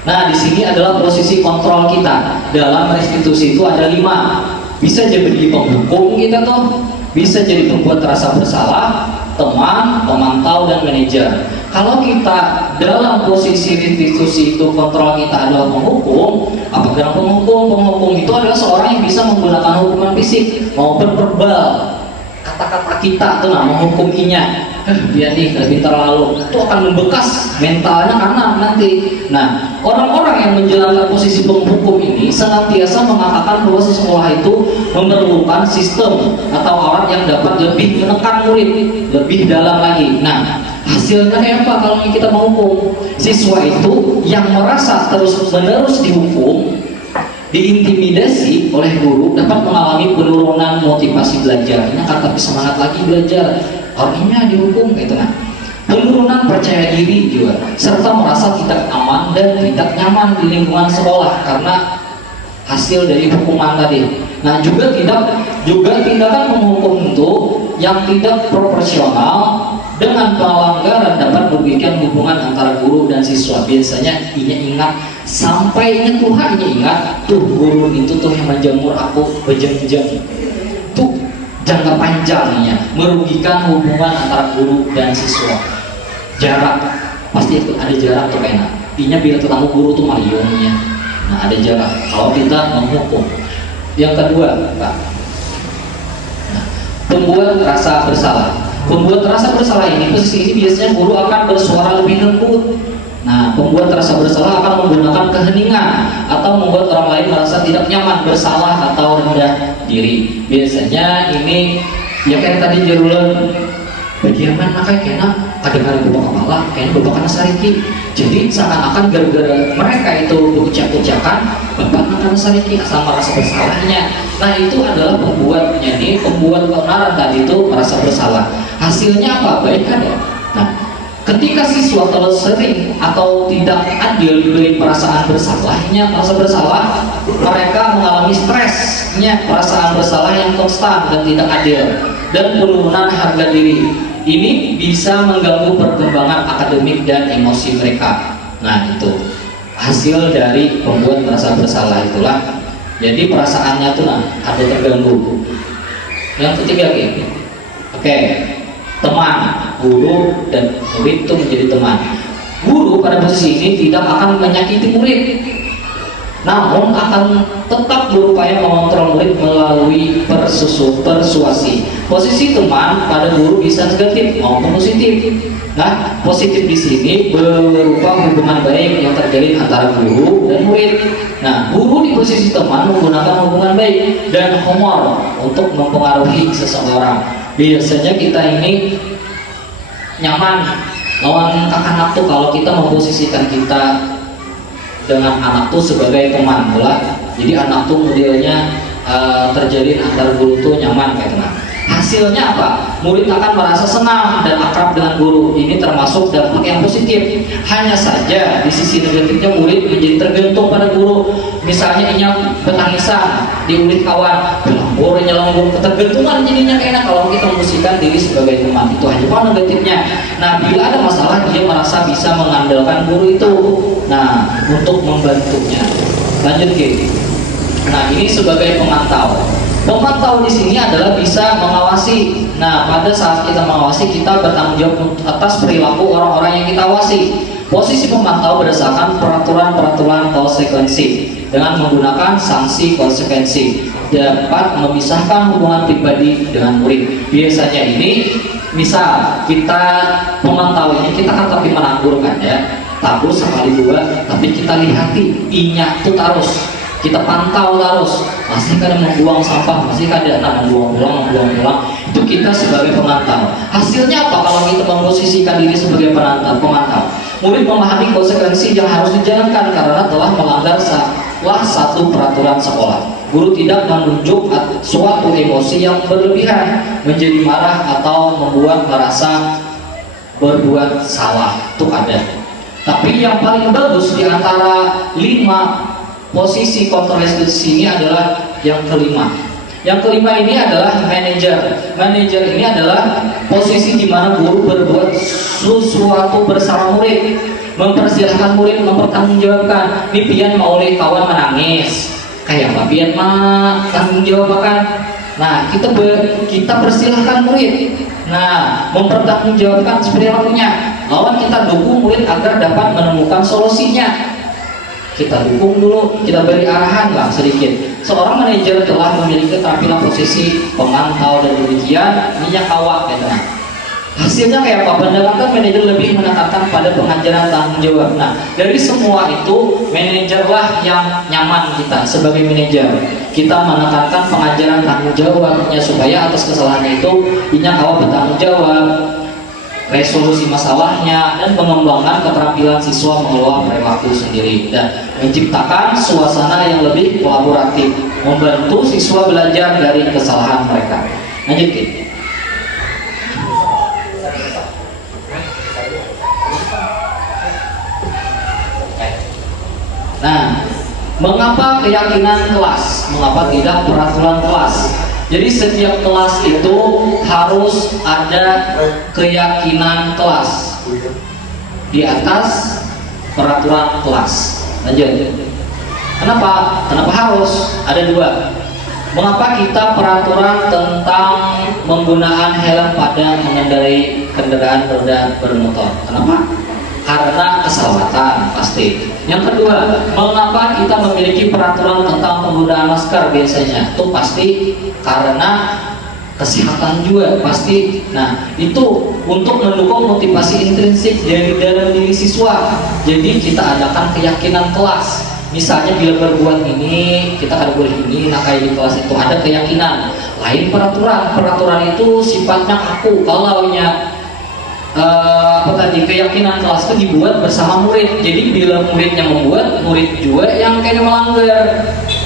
Nah di sini adalah posisi kontrol kita dalam restitusi itu ada 5. Bisa jadi penghukum kita tuh, bisa jadi pembuat rasa bersalah, teman, pemantau dan manajer. Kalau kita dalam posisi restitusi itu kontrol kita adalah penghukum, apakah penghukum itu adalah seorang yang bisa menggunakan hukuman fisik maupun verbal. Kata-kata kita tuh menghukum inya. Dia nih lebih terlalu itu akan membekas mentalnya karena nanti. Nah, orang-orang yang menjalankan posisi penghukum ini senantiasa mengatakan bahwa sekolah itu memerlukan sistem atau alat yang dapat lebih menekan murid lebih dalam lagi. Nah, hasilnya kayak apa kalau kita menghukum? Siswa itu yang merasa terus-menerus dihukum, diintimidasi oleh guru dapat mengalami penurunan motivasi belajarnya, tapi semangat lagi belajar. Orangnya dihukum gitu. Nah, penurunan percaya diri juga, serta merasa tidak aman dan tidak nyaman di lingkungan sekolah karena hasil dari hukuman tadi. Nah, juga tindakan menghukum itu yang tidak proporsional dengan pelanggaran dapat merugikan hubungan antara guru dan siswa. Biasanya ingat sampai Tuhan ingat tuh guru itu tuh yang menjamur aku bejeng-bejeng tuh jangka panjangnya merugikan hubungan antara guru dan siswa. Jarak pasti itu ada jarak tuh enak. Intinya bila ketemu guru tuh mariongnya Nah, ada jarak kalau kita menghukum. Yang kedua, Pak, nah, pembuat rasa bersalah. Pembuat rasa bersalah ini, posisi ini biasanya guru akan bersuara lebih lembut. Nah, pembuat rasa bersalah akan menggunakan keheningan atau membuat orang lain merasa tidak nyaman, bersalah atau rendah diri. Biasanya ini ya kayak tadi Jerulen bagian kayaknya kadang-kadang bapak kepala, kayaknya bapak kena sariki. Jadi seakan-akan gara-gara mereka itu berucap-ucapan bapak kena sariki asal merasa bersalahnya. Nah, itu adalah pembuatnya nih, pembuat keonaran tadi itu merasa bersalah. Hasilnya apa? Baik kan ya? Nah, ketika siswa kalau sering atau tidak adil diberi perasaan bersalahnya, merasa bersalah, mereka mengalami stresnya, perasaan bersalah yang konstan dan tidak adil, dan penurunan harga diri. Ini bisa mengganggu perkembangan akademik dan emosi mereka. Nah, itu hasil dari pembuat merasa bersalah itulah. Jadi perasaannya tuh ada terganggu. Yang ketiga gini, oke. Teman, guru dan murid itu menjadi teman. Guru pada posisi ini tidak akan menyakiti murid, namun akan tetap berupaya mengontrol murid melalui persuasi. Posisi teman pada guru bisa negatif maupun positif. Nah, positif di sini berupa hubungan baik yang terjalin antara guru dan murid. Nah, guru di posisi teman menggunakan hubungan baik dan humor untuk mempengaruhi seseorang. Biasanya kita ini nyaman lawan anak tuh kalau kita memposisikan kita dengan anak tuh sebagai teman pula. Jadi anak tuh modelnya terjalin antar guru tuh nyaman kayak tenang. Hasilnya apa? Murid akan merasa senang dan akrab dengan guru. Ini termasuk dampak yang positif. Hanya saja di sisi negatifnya murid menjadi tergantung pada guru. Misalnya inya betangisan di ulit kawan, belambur nyelambur, ketergantungan jadinya enak kalau kita memposisikan diri sebagai teman. Itu hanya negatifnya. Nah, bila ada masalah dia merasa bisa mengandalkan guru itu. Nah, untuk membantunya. Lanjut ke. Nah, ini sebagai pemantau. Pemantau di sini adalah bisa mengawasi. Nah, pada saat kita mengawasi, kita bertanggung jawab atas perilaku orang-orang yang kita awasi. Posisi pemantau berdasarkan peraturan-peraturan konsekuensi dengan menggunakan sanksi konsekuensi dapat memisahkan hubungan pribadi dengan murid. Biasanya ini, misal kita pemantau ini kita kan tapi menanggur kan ya, tabur sekali dua, tapi kita lihati inya tuh terus. Kita pantau terus, masih kadang membuang sampah, masih kadang membuang pulang. Itu kita sebagai pemantau. Hasilnya apa kalau kita memposisikan diri sebagai pemantau? Murid memahami konsekuensi yang harus dijalankan karena telah melanggar salah satu peraturan sekolah. Guru tidak menunjuk suatu emosi yang berlebihan, menjadi marah atau membuat merasa berbuat salah. Itu ada. Tapi yang paling bagus di antara 5 posisi kontroversi di sini adalah yang kelima. Yang kelima ini adalah manajer. Manajer ini adalah posisi di mana guru berbuat sesuatu bersama murid, mempersilahkan murid mempertanggungjawabkan. Ini pian mau oleh kawan menangis, kayak apa pian mah tanggung jawabkan. Nah, kita persilahkan murid. Nah, mempertanggungjawabkan perilakunya. Lawan kita dukung murid agar dapat menemukan solusinya. Kita dukung dulu, kita beri arahan lah sedikit. Seorang manajer telah memiliki keterampilan posisi pemantau dan demikian minyak awak gitu. Hasilnya kayak apa? Pendekatan manajer lebih menekankan pada pengajaran tanggung jawab. Nah, dari semua itu manajerlah yang nyaman kita sebagai manajer. Kita menekankan pengajaran tanggung jawabnya supaya atas kesalahannya itu minyak awak bertanggung jawab, resolusi masalahnya, dan pengembangan keterampilan siswa mengelola perilaku sendiri dan menciptakan suasana yang lebih kolaboratif, membantu siswa belajar dari kesalahan mereka. Lanjut Ki. Nah, mengapa keyakinan kelas? Mengapa tidak peraturan kelas? Jadi setiap kelas itu harus ada keyakinan kelas di atas peraturan kelas. Lanjut. Kenapa? Kenapa harus? Ada 2. Mengapa kita peraturan tentang penggunaan helm pada mengendarai kendaraan roda bermotor? Kenapa? Karena keselamatan pasti. Yang kedua, mengapa kita memiliki peraturan tentang penggunaan masker biasanya? Itu pasti karena kesehatan juga pasti. Nah, itu untuk mendukung motivasi intrinsik dari dalam diri siswa. Jadi kita adakan keyakinan kelas. Misalnya bila berbuat ini, kita akan boleh ini. Nah, kayak di kelas itu ada keyakinan. Lain peraturan. Peraturan itu sifatnya kaku. Kalaunya keyakinan kelas itu dibuat bersama murid. Jadi bila muridnya membuat, murid juga yang kayaknya melanggar.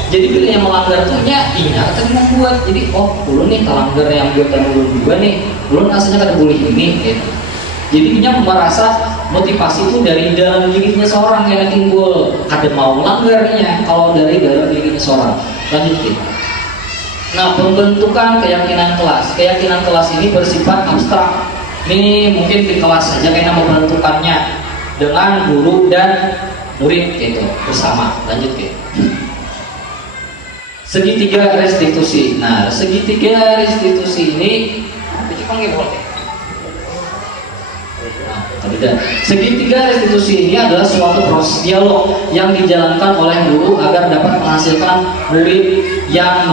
Jadi bila yang melanggar tuh ingat tadi membuat. Jadi ulun nih kalanggar yang buatan ulun juga nih. Ulun aslinya kada boleh ini gitu. Jadi dia merasa motivasi itu dari dalam dirinya seorang yang timbul. Kada mau melanggarnya kalau dari dalam dirinya seorang. Lanjut kita. Nah, pembentukan keyakinan kelas. Keyakinan kelas ini bersifat abstrak. Ini mungkin di kelas saja kayaknya membentukannya dengan guru dan murid gitu bersama. Lanjut gitu. Segitiga restitusi. Nah, segitiga restitusi ini segitiga restitusi ini adalah suatu proses dialog yang dijalankan oleh guru agar dapat menghasilkan murid yang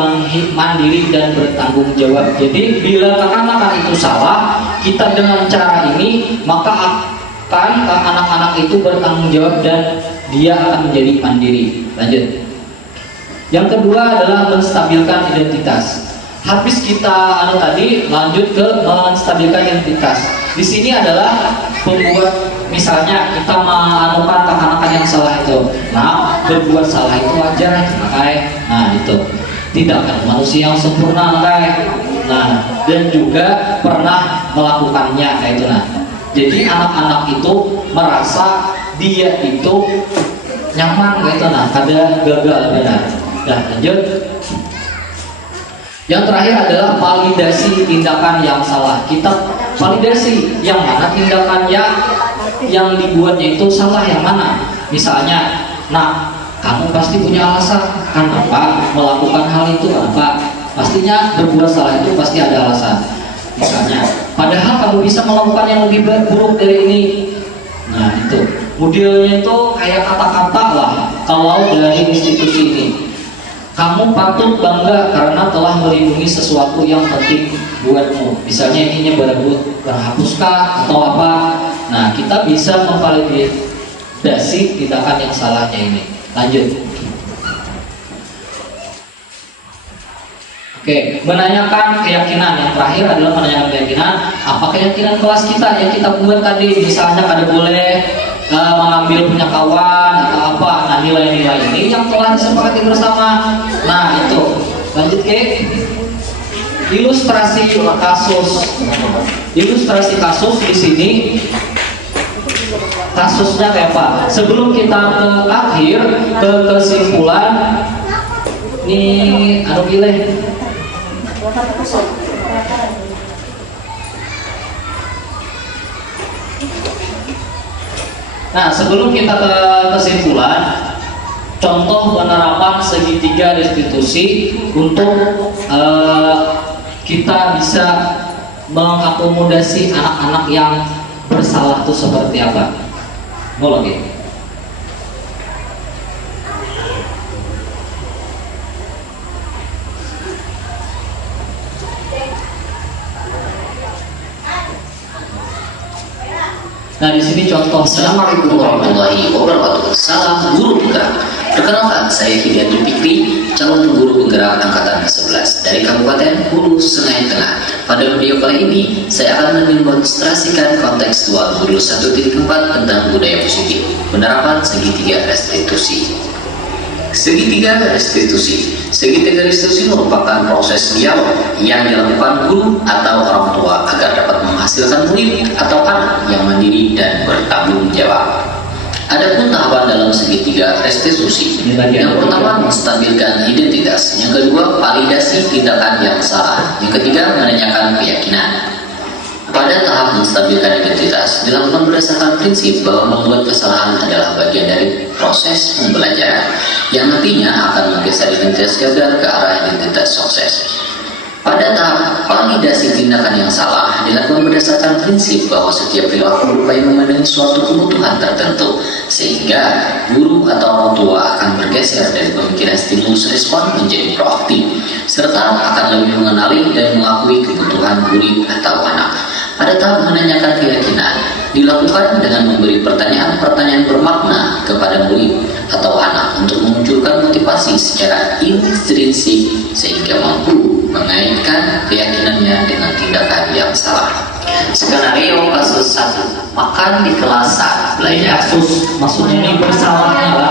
mandiri dan bertanggung jawab. Jadi bila kekanakan itu salah, kita dengan cara ini maka akan anak-anak itu bertanggung jawab dan dia akan menjadi mandiri. Lanjut. Yang kedua adalah menstabilkan identitas. Habis kita tadi lanjut ke menstabilkan identitas. Di sini adalah membuat misalnya kita menemukan kekanakan yang salah itu. Nah, berbuat salah itu wajar pakai. Nah, itu tidak ada manusia yang sempurna pakai. Nah, dan juga pernah melakukannya kayak itu. Nah, jadi anak-anak itu merasa dia itu nyaman kayak itu. Nah, ada gagal benar. Nah, lanjut. Yang terakhir adalah validasi tindakan yang salah. Kita validasi yang mana tindakan yang dibuatnya itu salah yang mana. Misalnya, nah kamu pasti punya alasan kenapa melakukan hal itu, kenapa pastinya berbuat salah itu pasti ada alasan. Misalnya, padahal kamu bisa melakukan yang lebih buruk dari ini. Nah itu modelnya itu kayak kata-kata lah. Kalau dari institusi ini, kamu patut bangga karena telah melindungi sesuatu yang penting buatmu. Misalnya ininya berhapuskah atau apa. Nah, kita bisa memvalidasi tindakan yang salahnya ini. Lanjut. Oke, menanyakan keyakinan. Yang terakhir adalah menanyakan keyakinan. Apa keyakinan kelas kita yang kita buat tadi? Misalnya kada boleh mengambil punya kawan atau apa. Nah, nilai-nilai ini yang telah disepakati bersama. Nah, itu. Lanjut ke ilustrasi kasus. Ilustrasi kasus di sini kasusnya kayak apa? Sebelum kita ke akhir ke kesimpulan, nih pilih. Nah, sebelum kita ke kesimpulan, contoh penerapan segitiga restitusi untuk kita bisa mengakomodasi anak-anak yang bersalah itu seperti apa? Mulai. Nah, di sini contoh. Assalamualaikum warahmatullahi wabarakatuh. Salam guru penggerak. Perkenalkan, saya Hidayatul Fikri, calon guru penggerak angkatan 11 dari Kabupaten Hulu Sungai Tengah. Pada video kali ini, saya akan mendemonstrasikan kontekstual modul 1.4 tentang budaya positif, penerapan segitiga restitusi. Segitiga restitusi. Segitiga restitusi merupakan proses dialog yang dilakukan guru atau orang tua agar dapat menghasilkan murid atau anak yang mandiri dan bertanggung jawab. Adapun tahapan dalam segitiga restitusi, yang pertama menstabilkan identitas, yang kedua validasi tindakan yang salah, yang ketiga menanyakan keyakinan. Pada tahap menstabilkan identitas dilakukan berdasarkan prinsip bahwa membuat kesalahan adalah bagian dari proses pembelajaran yang nantinya akan menggeser identitas gagal ke arah identitas sukses. Pada tahap validasi tindakan yang salah dilakukan berdasarkan prinsip bahwa setiap perilaku berupaya memenuhi suatu kebutuhan tertentu, sehingga guru atau orang tua akan bergeser dari pemikiran stimulus respon menjadi proaktif, serta akan lebih mengenali dan mengakui kebutuhan murid atau anak. Pada tahap menanyakan keyakinan dilakukan dengan memberi pertanyaan-pertanyaan bermakna kepada murid atau anak untuk memunculkan motivasi secara intrinsik sehingga mampu mengaitkan keyakinannya dengan tindakan yang salah. Skenario kasus 1, makan di kelas saat Ini belajar. kasus maksudnya ini bersalahnya lah.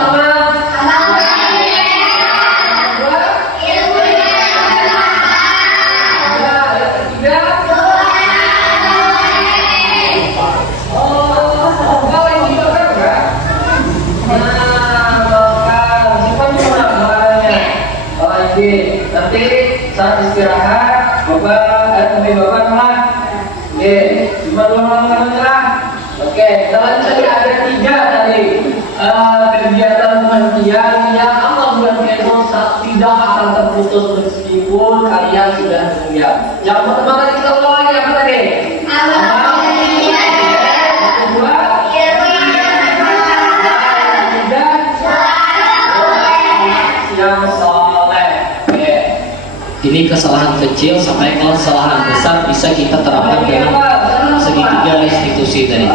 Nanti saat istirahat bapak makan cuma 2 malam lah. Oke, tadi ada 3 tadi kegiatan pengertian yang apabila itu tidak akan terputus meskipun kalian sudah meninggal. Yang pertama tadi kita ulang lagi apa tadi? Yang soleh. Ini kesalahan kecil sampai kesalahan besar bisa kita terapkan dalam segitiga institusi tadi.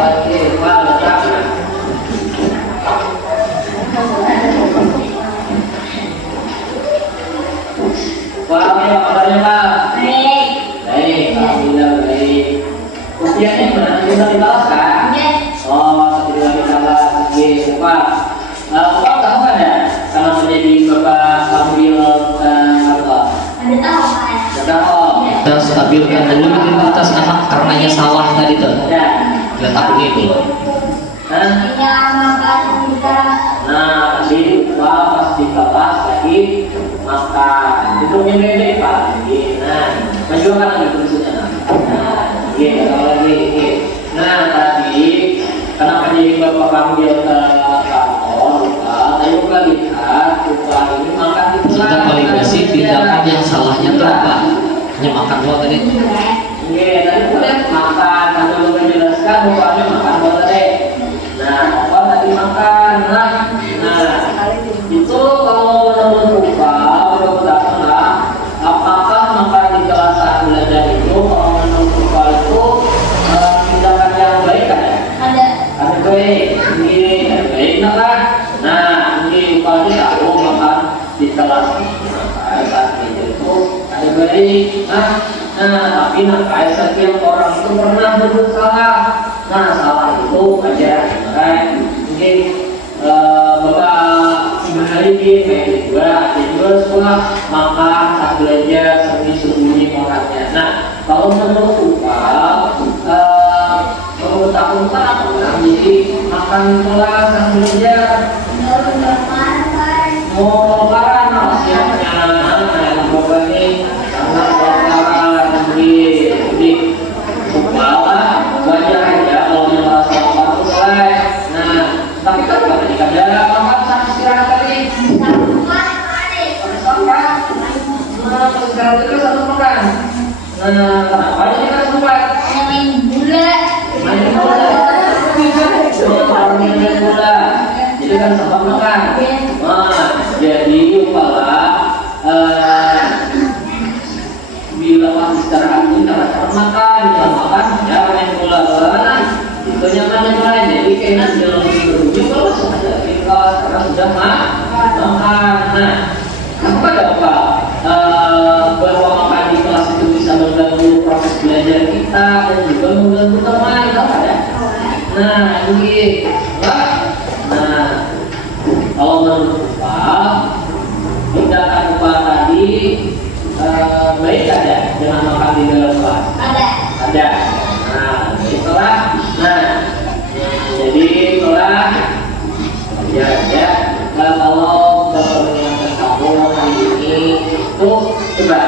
Wah, apa kabarnya Pak? Baik, alhamdulillah baik. Usianya mana? Bisa dibalas kan? Oh, tidak dibalas. Oke, Pak. Bapak tahu kan ya? Kalau menjadi Bapak ambil apa? Kita stabilkan dulu identitas anak karenanya salah tadi tuh. Kita takut itu. Nah, tadi Pak pas di kelas lagi makan. Itu beda Pak. Nah, maju kan lagi tulisannya. Nah, kalau lagi. Nah, tadi kenapa jadi Bapak panggil ke kantor? Ayo kita lihat Bapak ini makan di kelas. Kita validasi tindakan yang salahnya tuh apa? Hanya makan doang tadi. Tadi boleh makan, sambil menjelaskan bapaknya makan boleh. Nah, apa tadi makan? Nah, itu kalau menurut Bapak salah, apakah makan di kelas saat belajar itu kalau menurut Bapak itu tindakan yang baik kan? Ada baik, ini baik kan? Nah, ini Bapak tahu makan di kelas saat itu ada baik. Tapi setiap orang itu pernah berbuat salah. Nah, salah itu aja kan? Mungkin Bapak hari ini kayak juga sekolah makan saat belajar sembunyi makannya. Nah, kalau menurut Bapak menurut aku apa? Jadi makan kelas saat belajar mau karena siapnya Bapak ini sangat bakaran di supaya wajar aja kalau merasa waktu selesai. Nah, tapi kan ada makan saat istirahat tadi. Istirahat itu satu makan. Nah, kenapa jadi kan sempat? Main bola. Main bola. Jadi kan sempat makan. Nah, jadi upaya bila pas istirahat kita makan ya main bola itu nyaman lain jadi kayaknya dalam berujung kalau sudah karena sudah makan. Nah, apa ada apa bahwa makan di kelas itu bisa mengganggu proses belajar kita dan juga mengganggu teman apa ada? Nah, ini nah kalau menurut Pak tindakan Pak tadi baik ada dengan makan di dalam kelas? Ada. Nah, itulah. Nah, jadi itulah ya. Kalau mengingatkan kamu hari ini itu coba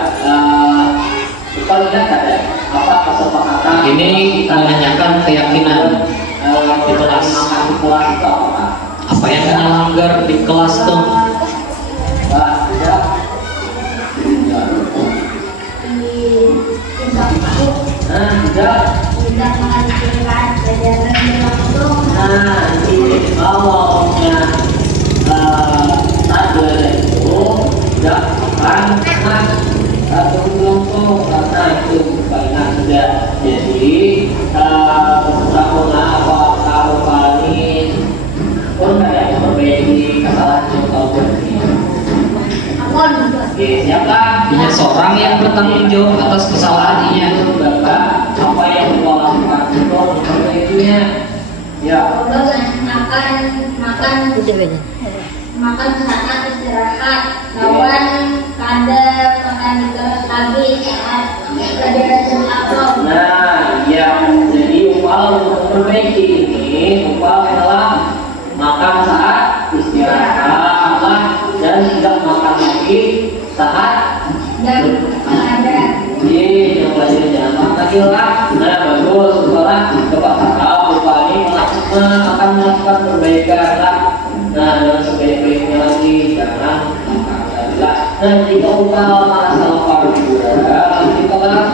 kita lihat ada apa kesepakatan. Ini menanyakan keyakinan di kelas. Makan di kelas itu apa? Apa yang melanggar di kelas tuh? bertanggung jawab atas kesalahannya. Bapak apa yang Bapak lakukan untuk memperbaikinya. Ya. Makan saat istirahat, lawan kadar makan di kelas pagi saat pelajaran akrom. Nah, ya, jadi upaya untuk memperbaiki ini upaya adalah makan saat istirahat dan tidak makan lagi saat Dan ada yang belajar jangan makan lagi lah. Nah, bagus, setelah Bapak tahu upaya ini akan melakukan perbaikan lah. Nah, dengan sebaik-baiknya lagi jangan makan lagi lah. Nah, jika upaya merasa lapar juga, kita lah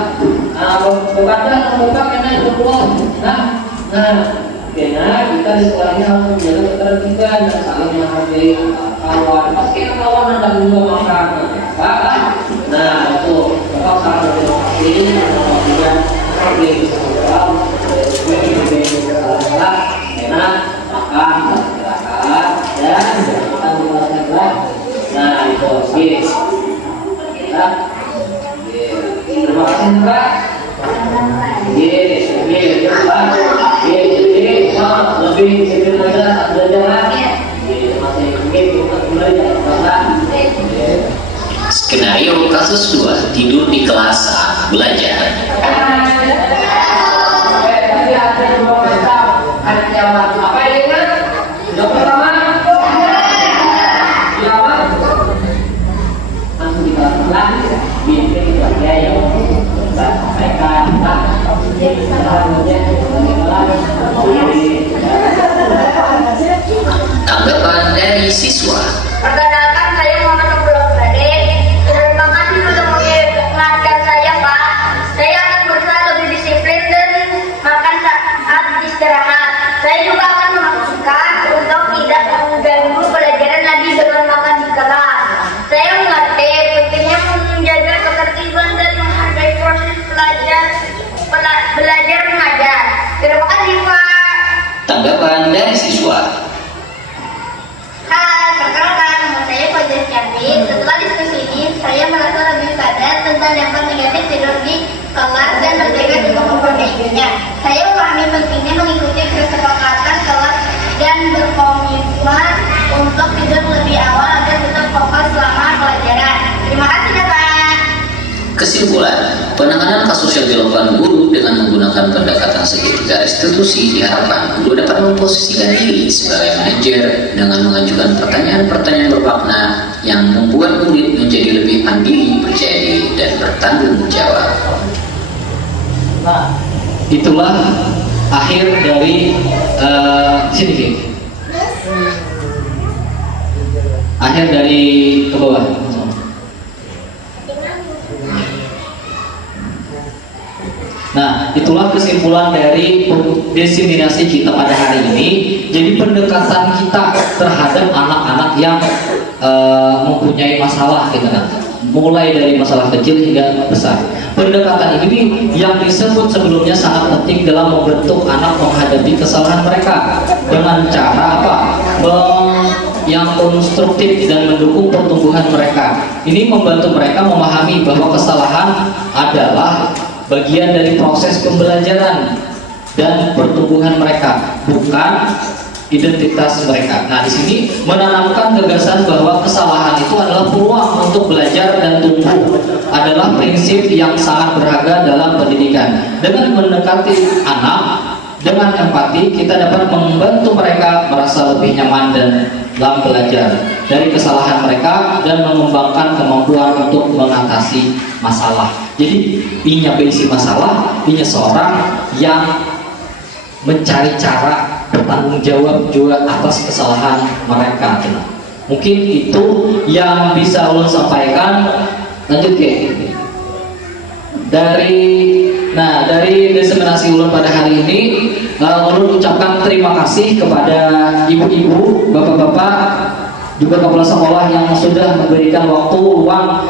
berbadan membuka kena itu keluar. Kena kita di sekolahnya harus menjaga ketertiban dan saling menghargai kawan. Pasti kawan anda juga makan, kan? Nah, itu kalau salah satu ini kemudian lebih sekolah, enak makan, istirahat dan kita mengulaskan. Nah, itu sih. Terima kasih Pak. Lebih belajar. Skenario kasus 2, tidur di kelas saat belajar. Apa ini? Yang pertama, langsung di kelas Tanggapan dari siswa. perkenalkan saya Muhammad Abdullah Bade. Terima kasih sudah mengingatkan saya Pak. Saya akan berusaha lebih disiplin dan makan saat istirahat. Saya juga akan memastikan untuk tidak mengganggu pelajaran lagi dengan makan di kelas. Saya mengerti pentingnya menjaga ketertiban dan menghargai proses belajar mengajar. Terima kasih Pak. Tanggapan dari siswa. Hai, perkenalkan nama saya Fajar Cantik. Setelah diskusi ini, saya merasa lebih sadar tentang dampak negatif tidur di kelas dan menjaga juga memperbaikinya. Saya memahami pentingnya mengikuti kesepakatan kelas dan berkomitmen untuk tidur lebih awal agar tetap fokus selama pelajaran. Terima kasih ya Pak. Kesimpulan, penanganan kasus yang dilakukan guru dengan menggunakan pendekatan segitiga restitusi diharapkan guru dapat memposisikan diri sebagai manajer dengan mengajukan pertanyaan-pertanyaan bermakna yang membuat murid menjadi lebih mandiri, percaya diri, dan bertanggung jawab. Nah, itulah akhir dari sini Vic. Akhir dari ke bawah. Nah, itulah kesimpulan dari diseminasi kita pada hari ini. Jadi pendekatan kita terhadap anak-anak yang mempunyai masalah, gitu kan, mulai dari masalah kecil hingga besar. Pendekatan ini yang disebut sebelumnya sangat penting dalam membentuk anak menghadapi kesalahan mereka dengan cara apa? Yang konstruktif dan mendukung pertumbuhan mereka. Ini membantu mereka memahami bahwa kesalahan adalah bagian dari proses pembelajaran dan pertumbuhan mereka, bukan identitas mereka. Nah, di sini menanamkan gagasan bahwa kesalahan itu adalah peluang untuk belajar dan tumbuh, adalah prinsip yang sangat berharga dalam pendidikan. Dengan mendekati anak dengan empati, kita dapat membantu mereka merasa lebih nyaman dan dalam belajar dari kesalahan mereka dan mengembangkan kemampuan untuk mengatasi masalah. Jadi ini berisi masalah, ini seorang yang mencari cara bertanggung jawab juga atas kesalahan mereka. Mungkin itu yang bisa ulun sampaikan. Lanjut ke dari diseminasi ulun pada hari ini. Ulun ucapkan terima kasih kepada ibu-ibu, bapak-bapak, juga kepala sekolah yang sudah memberikan waktu luang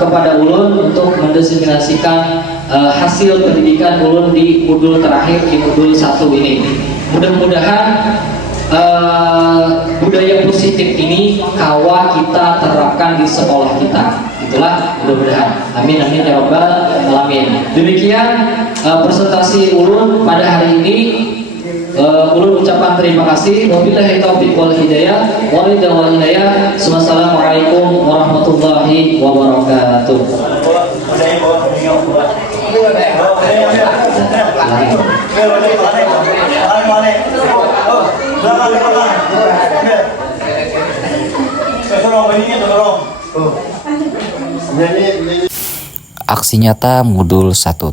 kepada ulun untuk mendiseminasikan hasil pendidikan ulun di modul terakhir, di modul 1 ini. Mudah-mudahan budaya positif ini kawa kita terapkan di sekolah kita. Itulah mudah-mudahan. Amin amin ya rabbal alamin. Demikian presentasi ulun pada hari ini. Ulun ucapan terima kasih. Wabillahi taufiq wal hidayah. Wassalamualaikum warahmatullahi wabarakatuh. Aksi nyata modul 1.4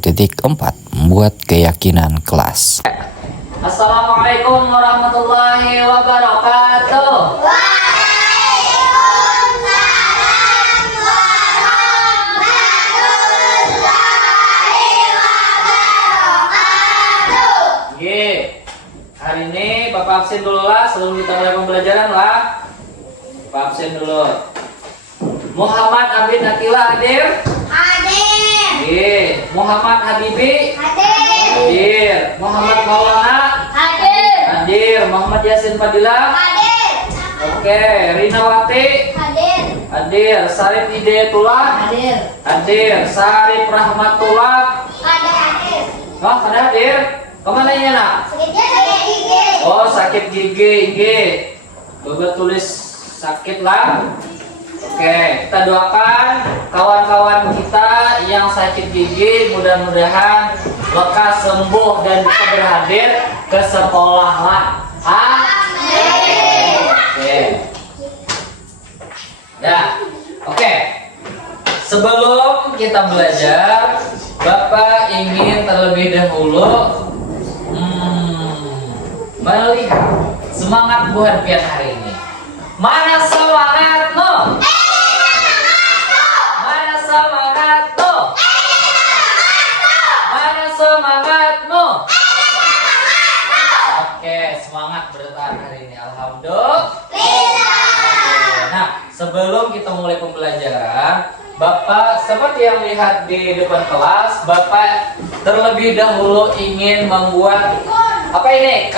membuat keyakinan kelas. Assalamualaikum warahmatullahi wabarakatuh. Oke, hari ini Bapak absen dulu lah sebelum kita mulai pembelajaran lah. Bapak absen dulu. Muhammad Abid Akila hadir? Hadir. Oke, Muhammad Habibi? Hadir. Hadir. Muhammad Maulana? Hadir. Hadir. Muhammad Yasin Fadila? Hadir. Oke, Rinawati? Hadir. Hadir. Sarif Hidayatullah? Hadir. Hadir. Sarif Rahmatullah? Hadir. Oh, ada hadir? Kemana ya nak? Sakit gigi. Oh, sakit gigi. Coba tulis sakit lah. Oke, kita doakan kawan-kawan kita yang sakit gigi mudah-mudahan lekas sembuh dan bisa berhadir ke sekolah lah. Amin. Oke. Ya. Oke. Sebelum kita belajar, Bapak ingin terlebih dahulu melihat semangat Bu Harfian hari ini. Mana semangatmu? Mana semangatmu? Mana semangatmu? Oke, semangat bertahan hari ini. Alhamdulillah. Nah, sebelum kita mulai pembelajaran, Bapak seperti yang lihat di depan kelas, Bapak terlebih dahulu ingin membuat apa ini?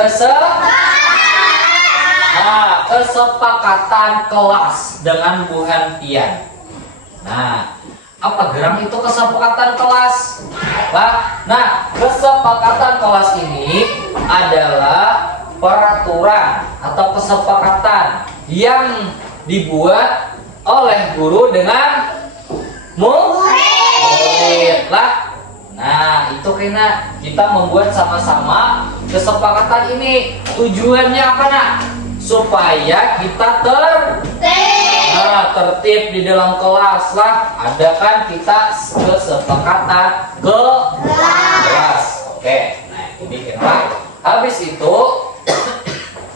Kesepakatan kelas dengan Bu Harfian. Nah, apa gerang itu kesepakatan kelas? Nah, kesepakatan kelas ini adalah peraturan atau kesepakatan yang dibuat oleh guru dengan murid lah. Nah, itu karena kita membuat sama-sama kesepakatan ini. Tujuannya apa nak? Supaya kita tertib di dalam kelas lah. Ada kan kita kesepakatan ke kelas. Oke, nah ini kira. Habis itu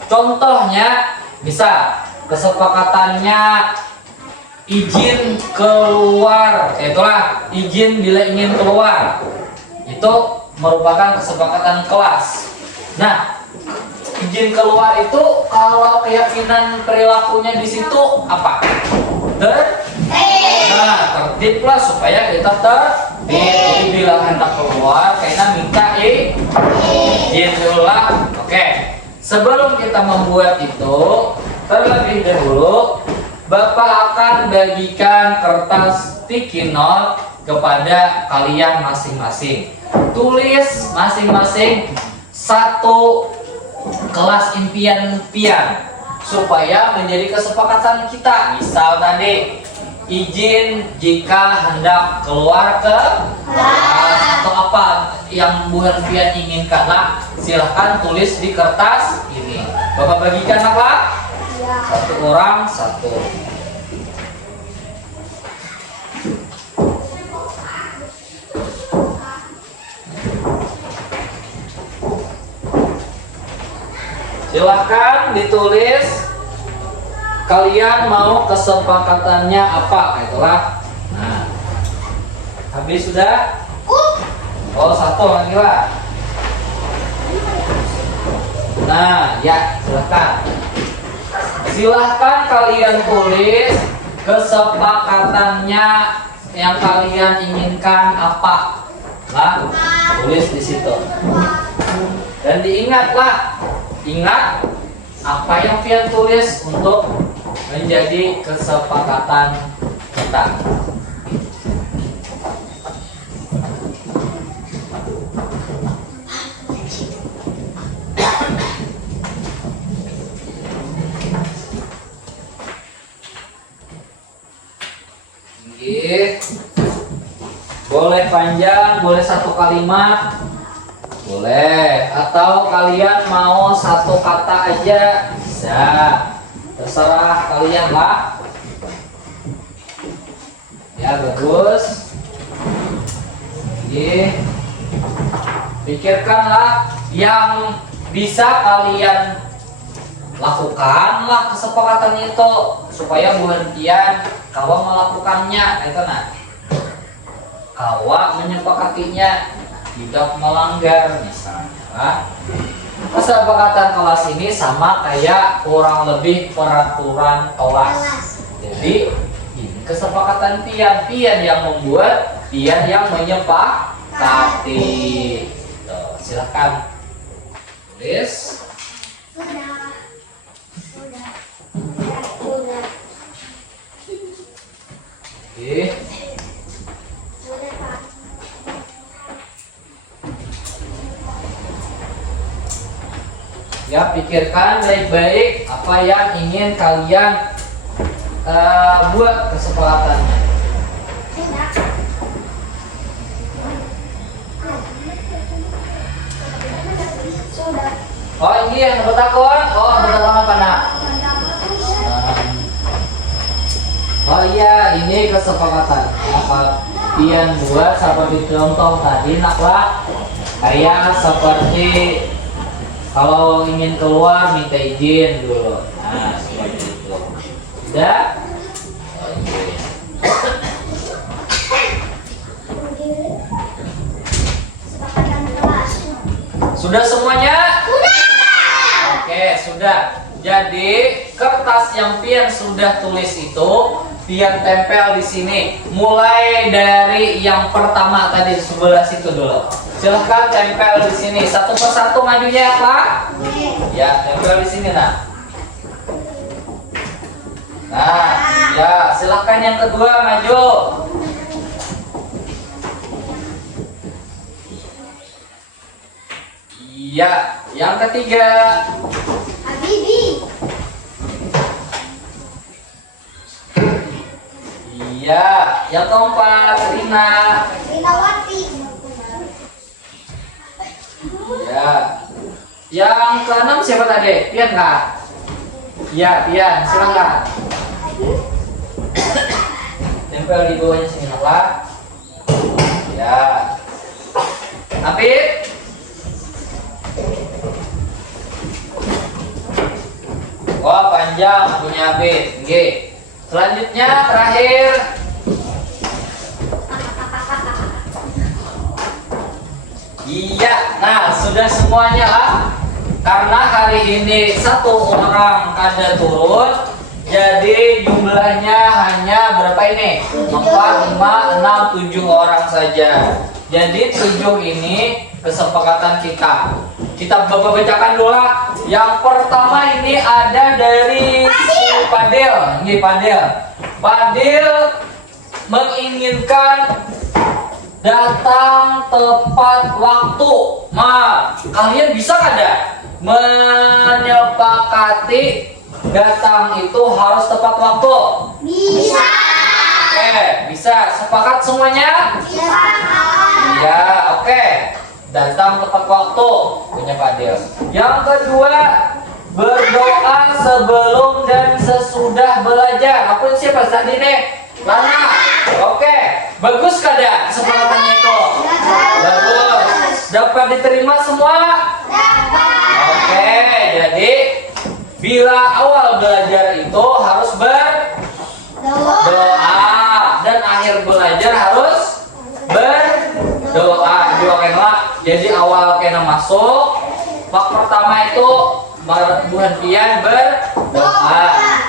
contohnya bisa kesepakatannya izin keluar, itulah izin bila ingin keluar. Itu merupakan kesepakatan kelas. Nah, izin keluar itu kalau keyakinan perilakunya di situ apa? Tertib lah supaya kita tertib. Jadi bila hendak keluar, kayaknya minta izin dulu lah. Oke, sebelum kita membuat itu, terlebih dahulu Bapak akan bagikan kertas sticky note kepada kalian masing-masing. Tulis masing-masing satu kelas impian-impian supaya menjadi kesepakatan kita. Misal tadi izin jika hendak keluar ke kelas atau apa yang Bu Harfian inginkan lah, silahkan tulis di kertas ini. Bapak bagikan apa? Satu orang satu. Silahkan ditulis kalian mau kesepakatannya apa, itulah. Nah, habis sudah? Oh, satu lagi lah. Nah, ya silahkan. Silahkan kalian tulis kesepakatannya yang kalian inginkan apa, lah. Tulis di situ. Dan diingatlah. Ingat apa yang kalian tulis untuk menjadi kesepakatan kita. Boleh panjang, boleh satu kalimat, boleh. Atau kalian mau satu kata aja bisa. Terserah kalian lah. Ya bagus. Oke. Pikirkanlah yang bisa kalian lakukanlah kesepakatannya itu supaya berhentian kawa melakukannya itu nah kawa menyepakatinya tidak melanggar misalnya kesepakatan kelas ini sama kayak kurang lebih peraturan kelas. Jadi ini kesepakatan pian yang membuat pian yang menyepakati. Tuh, silakan tulis. Oke. Ya, pikirkan baik-baik apa yang ingin kalian buat kesepakatannya. Oh ini yang bertakon. Oh bertakon apa nak? Oh iya ini kesepakatan. Apa pian buat seperti contoh tadi naklah kayak seperti kalau ingin keluar minta izin dulu. Nah seperti itu. Sudah? Sudah semuanya? Sudah. Oke, sudah. Jadi kertas yang pian sudah tulis itu pian tempel di sini. Mulai dari yang pertama tadi di sebelah situ dulu. Silahkan tempel di sini satu persatu majunya ya Pak. Ya, tempel di sini nah. Nah, ya silahkan yang kedua maju. Iya, yang ketiga. Habibi. Iya, yang keempat Rina. Rinawati. Iya. Yang keenam siapa tadi? Pian kak? Iya, Pian. Silakan. Tempel di bawahnya sini Pak. Ya. Apit. Wah panjang punya Apit. Oke. Selanjutnya terakhir. Iya, nah sudah semuanya lah. Karena hari ini satu orang kada turun, jadi jumlahnya hanya berapa ini? 4, 5, 6, 7 orang saja. Jadi 7 ini kesepakatan kita. Kita bacakan dulu lah. Yang pertama ini ada dari si Padel. Ini Padel. Padel menginginkan datang tepat waktu. Nah, kalian bisa kada menyepakati datang itu harus tepat waktu? Bisa. Oke, bisa. Sepakat semuanya? Bisa. Iya, oke. Datang tepat waktu punya Padel. Yang kedua, berdoa sebelum dan sesudah belajar. Apa siapa tadi nih? Lana. Oke, bagus kada kesepakatannya itu? Bagus. Dapat diterima semua? Oke, jadi bila awal belajar itu harus berdoa dan akhir belajar harus berdoa. Jadi awal kena masuk, pak pertama itu bulan pian berdoa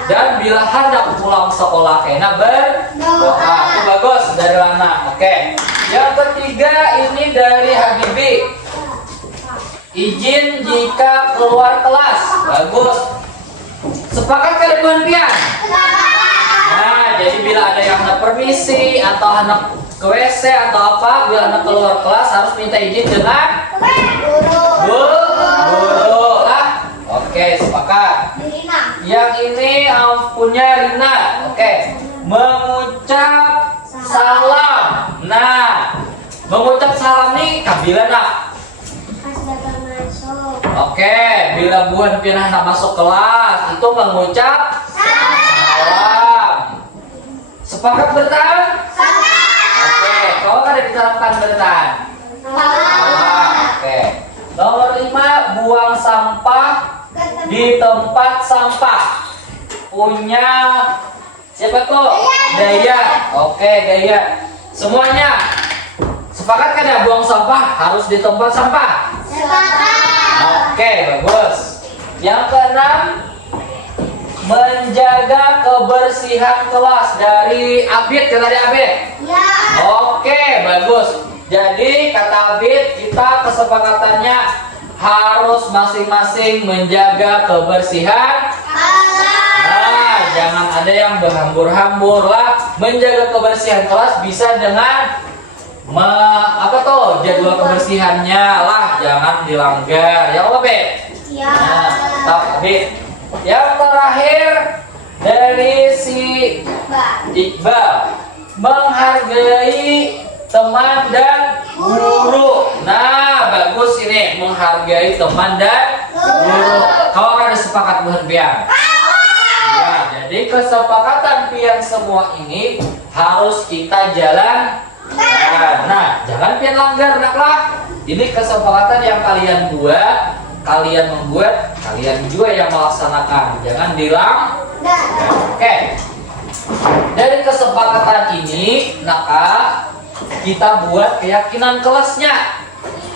dan bila hendak pulang sekolah kena berdoa. Itu bagus dari Lana. Oke. Yang ketiga ini dari Habibi. Izin jika keluar kelas. Bagus. Sepakat kali bulan pian? Nah, jadi bila ada yang hendak permisi atau hendak ke WC atau apa, bila hendak keluar kelas harus minta izin dengan guru lah. Oke, sepakat. Yang ini punya Rina. Oke. Mengucap salam. Nah, bila nak? Pas datang masuk. Oke, bila buan pindah nak masuk kelas itu mengucap salam. Sepakat bertahan? Oke, kalau ada diterapkan bertahan? Salam. Oke. Nomor 5, buang sampah di tempat sampah. Punya siapa tuh? Daya. Oke, Daya. Semuanya sepakat kan ya buang sampah harus di tempat sampah? Oke, bagus. Yang keenam, menjaga kebersihan kelas. Dari Abid, ya tadi Abid? Ya. Oke, bagus. Jadi kata Abid, kita kesepakatannya harus masing-masing menjaga kebersihan. Nah, jangan ada yang berhambur-hambur lah. Menjaga kebersihan kelas bisa dengan jadwal kebersihannya lah, jangan dilanggar. Ya Allah, Beb. Ya. Nah, tetap Beb. Yang terakhir dari si Iqbal, menghargai teman dan guru. Nah, bagus ini, menghargai teman dan guru. Kalau ada sepakat bukan pian. Ya, jadi kesepakatan pian semua ini harus kita jalan. Nah, jangan pian langgar naklah. Ini kesepakatan yang kalian buat, kalian membuat, kalian juga yang melaksanakan. Jangan dilanggar. Oke. Dari kesepakatan ini, maka kita buat keyakinan kelasnya.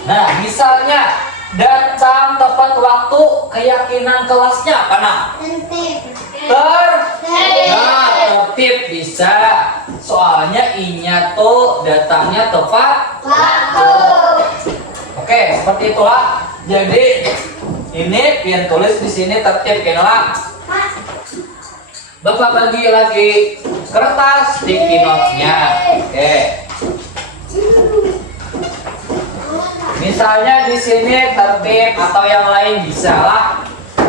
Nah, misalnya datang tepat waktu, keyakinan kelasnya apa nak? Tertib bisa. Soalnya inya tuh datangnya tepat waktu. Oke, seperti itulah. Jadi ini pian tulis di sini tertib kenapa? Bapak bagi lagi kertas sticky note-nya. Oke. Misalnya di sini tertib atau yang lain bisa lah.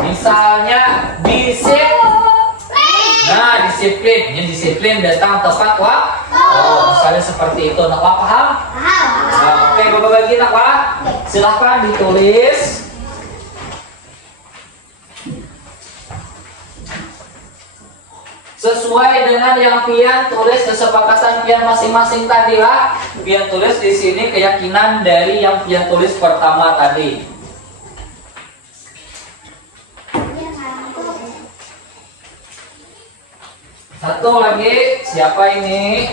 Misalnya nah, disiplin. Ini disiplin datang tepat waktu. Misalnya seperti itu. Nak paham? Nah, oke, Bapak bagi nak Pak. Silahkan ditulis. Sesuai dengan yang pian tulis, kesepakatan pian masing-masing tadi lah. Pian tulis di sini keyakinan dari yang pian tulis pertama tadi. Satu lagi, siapa ini?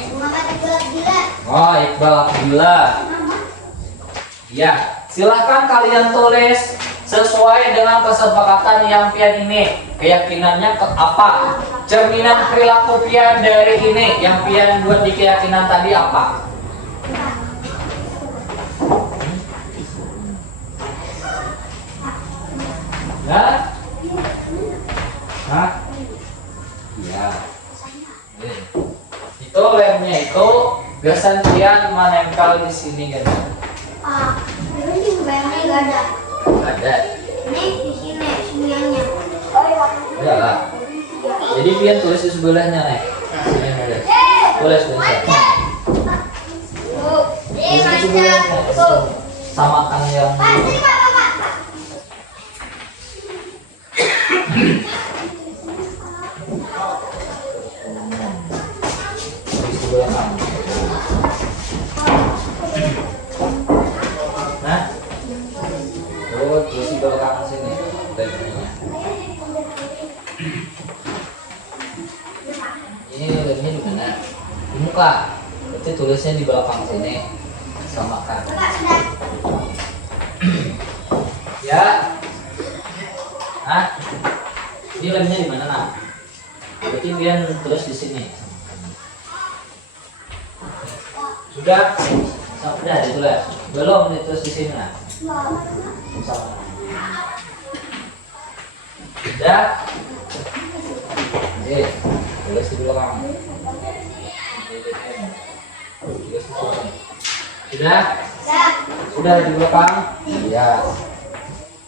Oh, Iqbal Abdillah. Ya, silahkan kalian tulis sesuai dengan kesepakatan yang pian ini. Keyakinannya ke apa? Cerminan perilaku pian dari ini yang pian buat di keyakinan tadi apa? Nah? Hah? Ya. Itu lemnya itu gasan pian menempel di sini kan? Ini lemnya gak ada. Ada. Ini di sini semuanya. Enggak lah. Jadi pian tulis di sebelahnya nih. Sini tulis. Tulis tulis. Tulis di sebelahnya. Samakan yang nah, tulis di belakang sini. Ini lemnya di mana? Di muka. Berarti tulisnya di belakang sini. Samakan. Ya. Hah? Ini lemnya di mana nak? Berarti dia tulis di sini. Sudah? Sudah ditulis. Belum ditulis di sini nak? Sama. Sudah? Oke, tulis di belakang. Tulis di sini. Sudah? Sudah di belakang? Iya.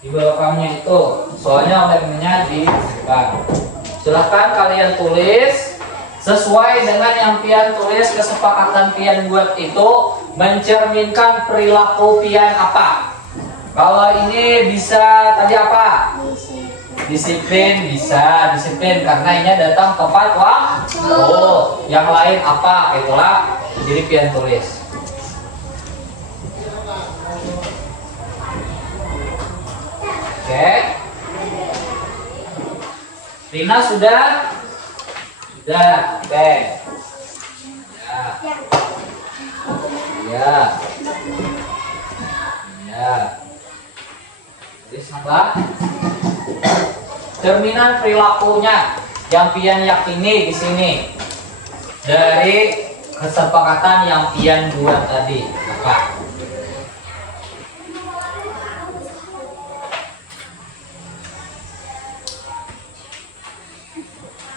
Di belakangnya itu, soalnya lemnya di depan. Silahkan kalian tulis sesuai dengan yang pian tulis, kesepakatan pian buat itu. mencerminkan perilaku pian apa? Kalau ini bisa tadi apa? Disiplin, bisa disiplin karena ini datang tepat waktu. Yang lain apa? Itulah jadi pian tulis. Oke. Rina sudah? Sudah. Oke. Ya. Ya. Jadi apa? Cerminan perilakunya yang pian yakini di sini dari kesepakatan yang pian buat tadi apa?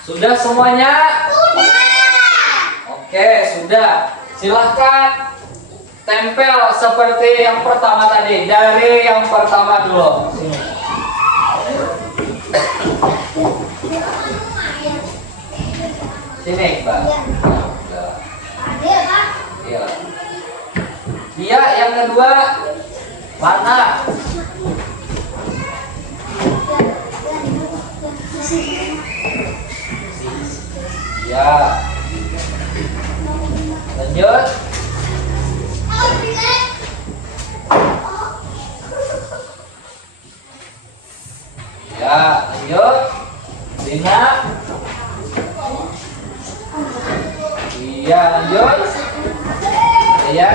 Sudah semuanya? Oke, sudah. Silahkan tempel seperti yang pertama tadi. Dari yang pertama dulu. Sini. Sini, Mbak. Iya. Dia yang kedua mana? Ya. Lanjut. Ya, lanjut. Lina. Iya, lanjut. Ya.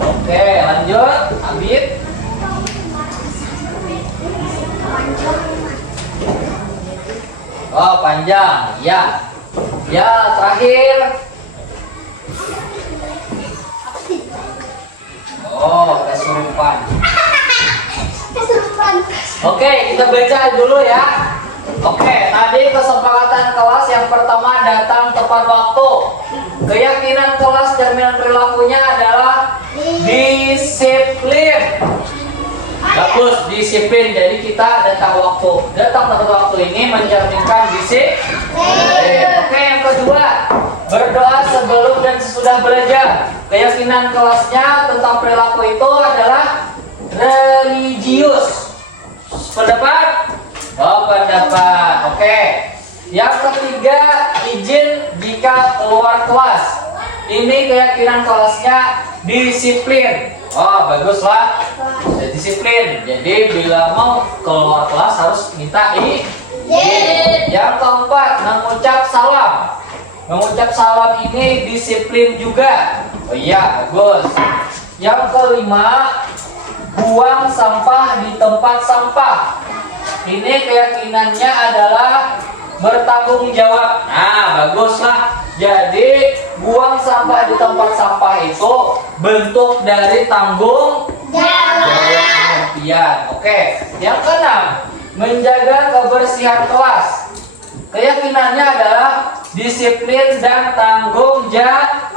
Oke, lanjut. Abid. Oh, panjang. Ya. Ya, terakhir. Oh, kesurupan. Oke, kita baca dulu ya. Oke, tadi kesepakatan kelas yang pertama datang tepat waktu. Keyakinan kelas cerminan perilakunya adalah disiplin. Bagus, disiplin. Jadi kita datang waktu. Datang tepat waktu ini mencerminkan disiplin. Oke, yang kedua, berdoa sebelum dan sesudah belajar. Keyakinan kelasnya tentang perilaku itu adalah religius. Pendapat? Oh, pendapat. Oke. Yang ketiga, izin jika keluar kelas. Ini keyakinan kelasnya disiplin. Oh, baguslah. Disiplin. Jadi bila mau keluar kelas harus minta izin. Yang keempat, mengucap salam. Mengucap salam ini disiplin juga. Oh iya, bagus. Yang kelima, buang sampah di tempat sampah. Ini keyakinannya adalah bertanggung jawab. Nah, baguslah. Jadi buang sampah di tempat sampah itu bentuk dari tanggung jawab. Oke. Yang keenam, menjaga kebersihan kelas. Keyakinannya adalah disiplin dan tanggung jawab.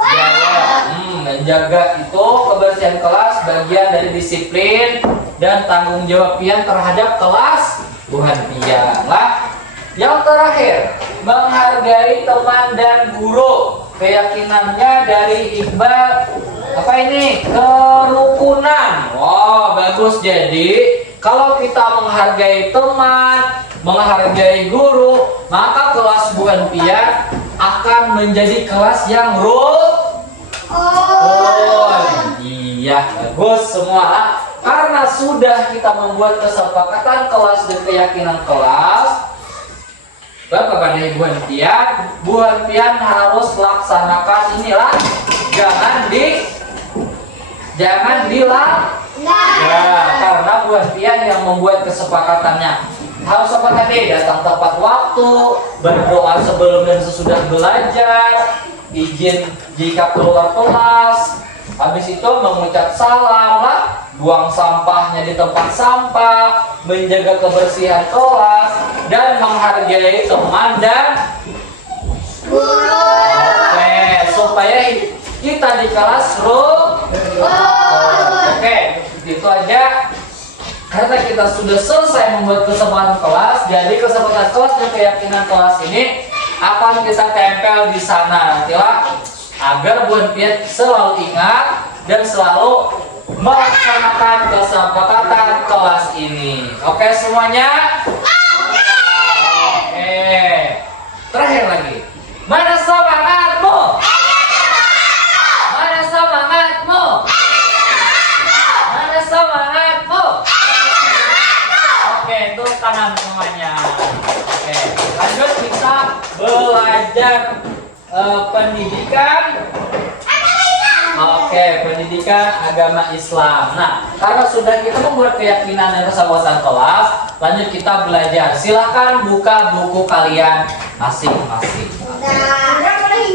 Menjaga itu kebersihan kelas bagian dari disiplin dan tanggung jawab pian terhadap kelas bukan pian lah. Yang terakhir, menghargai teman dan guru. Keyakinannya dari Iqbal apa ini? Kerukunan. Wow, bagus. Jadi kalau kita menghargai teman, menghargai guru, maka kelas bukan pian akan menjadi kelas yang iya, bagus semua. Karena sudah kita membuat kesepakatan kelas dan keyakinan kelas, Bapak dan Ibu Buan Pian harus laksanakan inilah. Jangan karena Buan Pian yang membuat kesepakatannya. Harus apa tadi? Datang tepat waktu, berdoa sebelum dan sesudah belajar, izin jika keluar kelas, habis itu mengucap salam lah, buang sampahnya di tempat sampah, menjaga kebersihan kelas, dan menghargai teman dan guru. Oke, supaya kita di kelas Oke, itu aja. Karena kita sudah selesai membuat kesepakatan kelas, jadi kesepakatan kelas dan keyakinan kelas ini akan kita tempel di sana nantilah agar Bu Hanpian selalu ingat dan selalu melaksanakan kesepakatan kelas ini. Oke semuanya? Oke. Terakhir lagi. Mana semangatmu? Mana semangatmu? Mana semangatmu? Oke, terus tangan semuanya. Oke, lanjut kita belajar pendidikan. Oke, pendidikan agama Islam. Nah, karena sudah kita membuat keyakinan dan persahabatan kelas, lanjut kita belajar. Silakan buka buku kalian masing-masing. Udah mulai